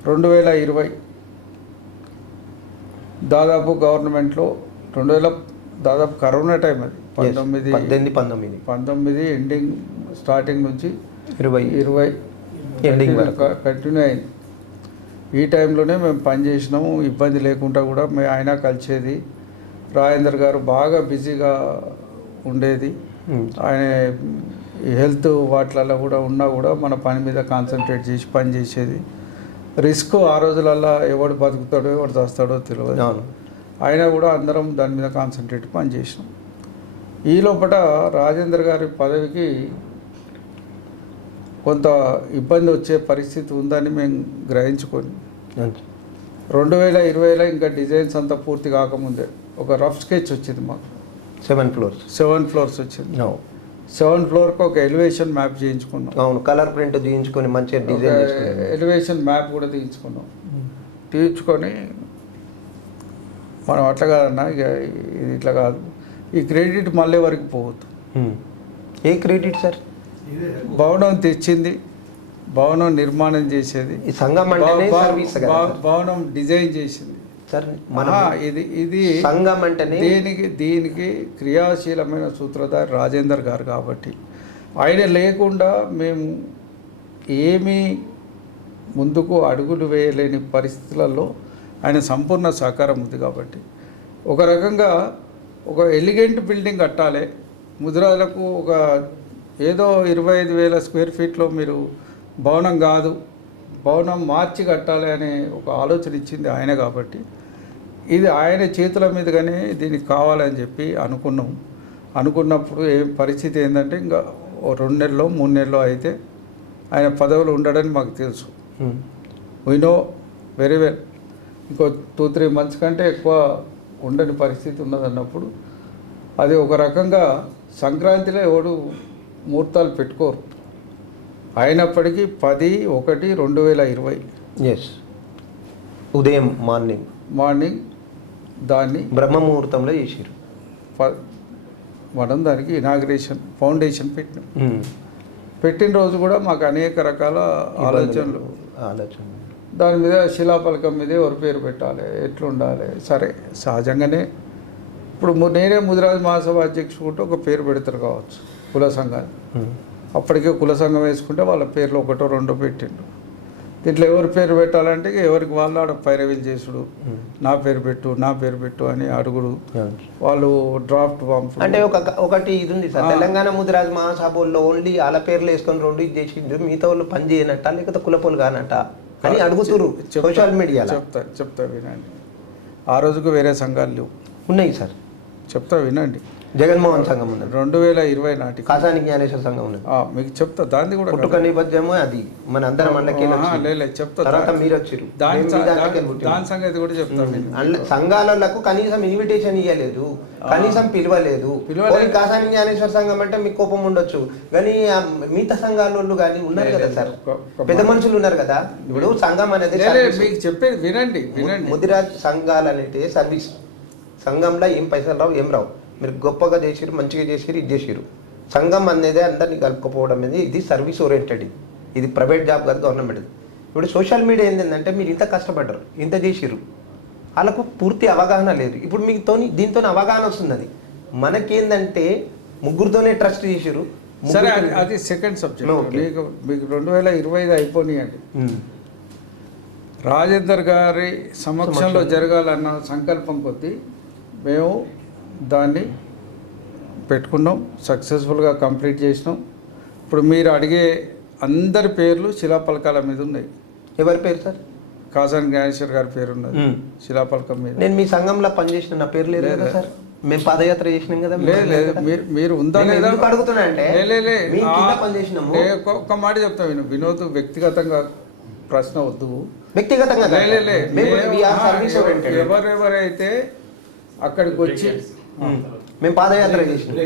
2020 దాదాపు గవర్నమెంట్లో దాదాపు కరోనా టైం అది 19 ఎండింగ్ స్టార్టింగ్ నుంచి 20 ఎండింగ్ కంటిన్యూ అయింది. ఈ టైంలోనే మేము పనిచేసినాము, ఇబ్బంది లేకుండా కూడా ఆయన కలిసేది. రాజేందర్ గారు బాగా బిజీగా ఉండేది, ఆయన హెల్త్ వాటిలలో కూడా ఉన్నా కూడా మన పని మీద కాన్సన్ట్రేట్ చేసి పని చేసేది. రిస్క్ ఆ రోజులల్లో ఎవడు బతుకుతాడో ఎవడు చేస్తాడో తెలియదు, అయినా కూడా అందరం దాని మీద కాన్సన్ట్రేట్ పని చేసినాం. ఈ లోపల రాజేందర్ గారి పదవికి కొంత ఇబ్బంది వచ్చే పరిస్థితి ఉందని మేము గ్రహించుకొని 2020లో ఇంకా డిజైన్స్ అంతా పూర్తి కాకముందే ఒక రఫ్ స్కెచ్ వచ్చింది మాకు. 7 ఫ్లోర్స్ వచ్చింది. 7 ఫ్లోర్కి ఒక ఎలివేషన్ మ్యాప్ చేయించుకున్నాం. అవును, కలర్ ప్రింట్ తీయించుకొని మంచిగా డిజైన్ ఎలివేషన్ మ్యాప్ కూడా తీయించుకున్నాం. తీయించుకొని మనం అట్లా కాదన్నా, ఇక ఇది ఇట్లా కాదు, ఈ క్రెడిట్ మళ్ళీ వరకు పోవద్దు. ఏ క్రెడిట్ సార్? భవనం తెచ్చింది, భవనం నిర్మాణం చేసేది, భవనం డిజైన్ చేసింది ఇది సంఘం అంటేనే దీనికి క్రియాశీలమైన సూత్రధారి రాజేందర్ గారు కాబట్టి ఆయన లేకుండా మేము ఏమీ ముందుకు అడుగులు వేయలేని పరిస్థితులలో ఆయన సంపూర్ణ సహకారం ఉంది. కాబట్టి ఒక రకంగా ఒక ఎలిగెంట్ బిల్డింగ్ కట్టాలి ముదిరాజులకు, ఒక ఏదో 25,000 స్క్వేర్ ఫీట్లో మీరు భవనం కాదు, భవనం మార్చి కట్టాలి అనే ఒక ఆలోచన ఇచ్చింది ఆయన. కాబట్టి ఇది ఆయన చేతుల మీదుగానే దీనికి కావాలని చెప్పి అనుకున్నప్పుడు పరిస్థితి ఏంటంటే ఇంకా 2 నెలలో 3 నెలలో అయితే ఆయన పదవులు ఉండడని మాకు తెలుసు. We know very well. ఇంకో 2-3 months కంటే ఎక్కువ ఉండని పరిస్థితి ఉన్నదన్నప్పుడు అది ఒక రకంగా సంక్రాంతిలో ఎవడు ముహూర్తాలు పెట్టుకోరు. అయినప్పటికీ 10/1/2020 ఉదయం మార్నింగ్ దాన్ని బ్రహ్మముహూర్తంలో చేసారు. మనం దానికి ఇనాగ్రేషన్ ఫౌండేషన్ పెట్టినాం. పెట్టిన రోజు కూడా మాకు అనేక రకాల ఆలోచనలు, ఆలోచన దాని మీద శిలాఫలకం మీద ఎవరి పేరు పెట్టాలి, ఎట్లుండాలి. సరే సహజంగానే ఇప్పుడు నేనే ముదిరాజ్ మహాసభ అధ్యక్షుడు ఒక పేరు పెడతారు కావచ్చు కుల సంఘాన్ని. అప్పటికే కుల సంఘం వేసుకుంటే వాళ్ళ పేర్లు ఒకటో రెండో పెట్టిండు. దీంట్లో ఎవరి పేరు పెట్టాలంటే ఎవరికి వాళ్ళు ఆడ పైరవీలు చేసుడు, నా పేరు పెట్టు అని అడుగుడు, వాళ్ళు డ్రాఫ్ట్ పంపు. అంటే ఒకటి ఇది ఉంది సార్, తెలంగాణ ముదిరాజ్ మహాసభల్లో ఓన్లీ వాళ్ళ పేర్లు వేసుకొని 2 ఇది చేసిండ్రు, మిగతా వాళ్ళు పని చేయనట్ట లేకపోతే కులపోలు కానట్ట అని అడుగుతురు సోషల్ మీడియా. చెప్తా వినండి. ఆ రోజుకు వేరే సంఘాలు లేవు, ఉన్నాయి సార్, చెప్తా వినండి. జగన్మోహన్ సంఘం ఉన్నది, 2020 నాటికి కాసాని జ్ఞానేశ్వర సంఘం ఉన్నది. మీకు చెప్తా, దాన్ని కూడా పుట్టుక నేపథ్యము అది మన అందరం అన్నకే చెప్తా. తర్వాత మీరు వచ్చారు, దాని సంగతి కూడా చెప్తాను. సంఘాలకు కనీసం ఇన్విటేషన్ ఇవ్వలేదు, కనీసం పిలవలేదు. కాసాని జ్ఞానేశ్వర సంఘం అంటే మీకు కోపం ఉండొచ్చు, కానీ మిగతా సంఘాల వాళ్ళు కానీ ఉన్నారు కదా సార్, పెద్ద మనుషులు ఉన్నారు కదా. ఇప్పుడు సంఘం అనేది మీకు చెప్పేది వినండి. ముదిరాజ్ సంఘాలు అనేది సర్వీస్, సంఘంలో ఏం పైసలు రావు, ఏం రావు. మీరు గొప్పగా చేసిరు, మంచిగా చేసిరు, ఇది చేసిరు. సంఘం అనేది అందరినీ కలుపుకోవడం అనేది ఇది సర్వీస్ ఓరియంటెడ్, ఇది ప్రైవేట్ జాబ్ కాదు, గవర్నమెంట్. ఇప్పుడు సోషల్ మీడియా ఏంటంటే మీరు ఇంత కష్టపడ్డారు, ఇంత చేసిరు, వాళ్ళకు పూర్తి అవగాహన లేదు. ఇప్పుడు మీకు దీంతో అవగాహన వస్తున్నది. మనకేందంటే ముగ్గురితోనే ట్రస్ట్ చేసిరు. సరే అది సెకండ్ సబ్జెక్ట్. మీకు 2025 అయిపోయినాయండి. రాజేందర్ గారి సమక్షంలో జరగాలన్న సంకల్పం కొద్దీ మేము దాన్ని పెట్టుకున్నాం, సక్సెస్ఫుల్గా కంప్లీట్ చేసినాం. ఇప్పుడు మీరు అడిగే అందరి పేర్లు శిలాఫలకాల మీద ఉన్నాయి. ఎవరి పేరు సార్? కాసాని జ్ఞానేశ్వర్ గారి పేరు ఉన్నది శిలాఫలకం మీద. నేను మీ సంఘంలో పనిచేసిన, నా పేరు లేదు కదా సార్, మేము పాదయాత్ర చేసినాం కదా. లేదు మీరు ఉందా లేదా అడుగుతున్నా అంటే పనిచేసినాము. ఒక్క మాట చెప్తా వినోద్, వ్యక్తిగతంగా ప్రశ్న వద్దు, వ్యక్తిగతంగా ఎవరెవరైతే అక్కడికి వచ్చి మేము పాదయాత్ర చేసినాం.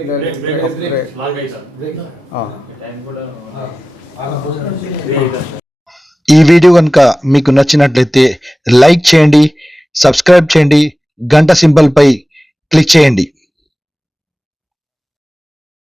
ఈ వీడియో కనుక మీకు నచ్చినట్లయితే లైక్ చేయండి, సబ్స్క్రైబ్ చేయండి, గంట సింబల్ పై క్లిక్ చేయండి.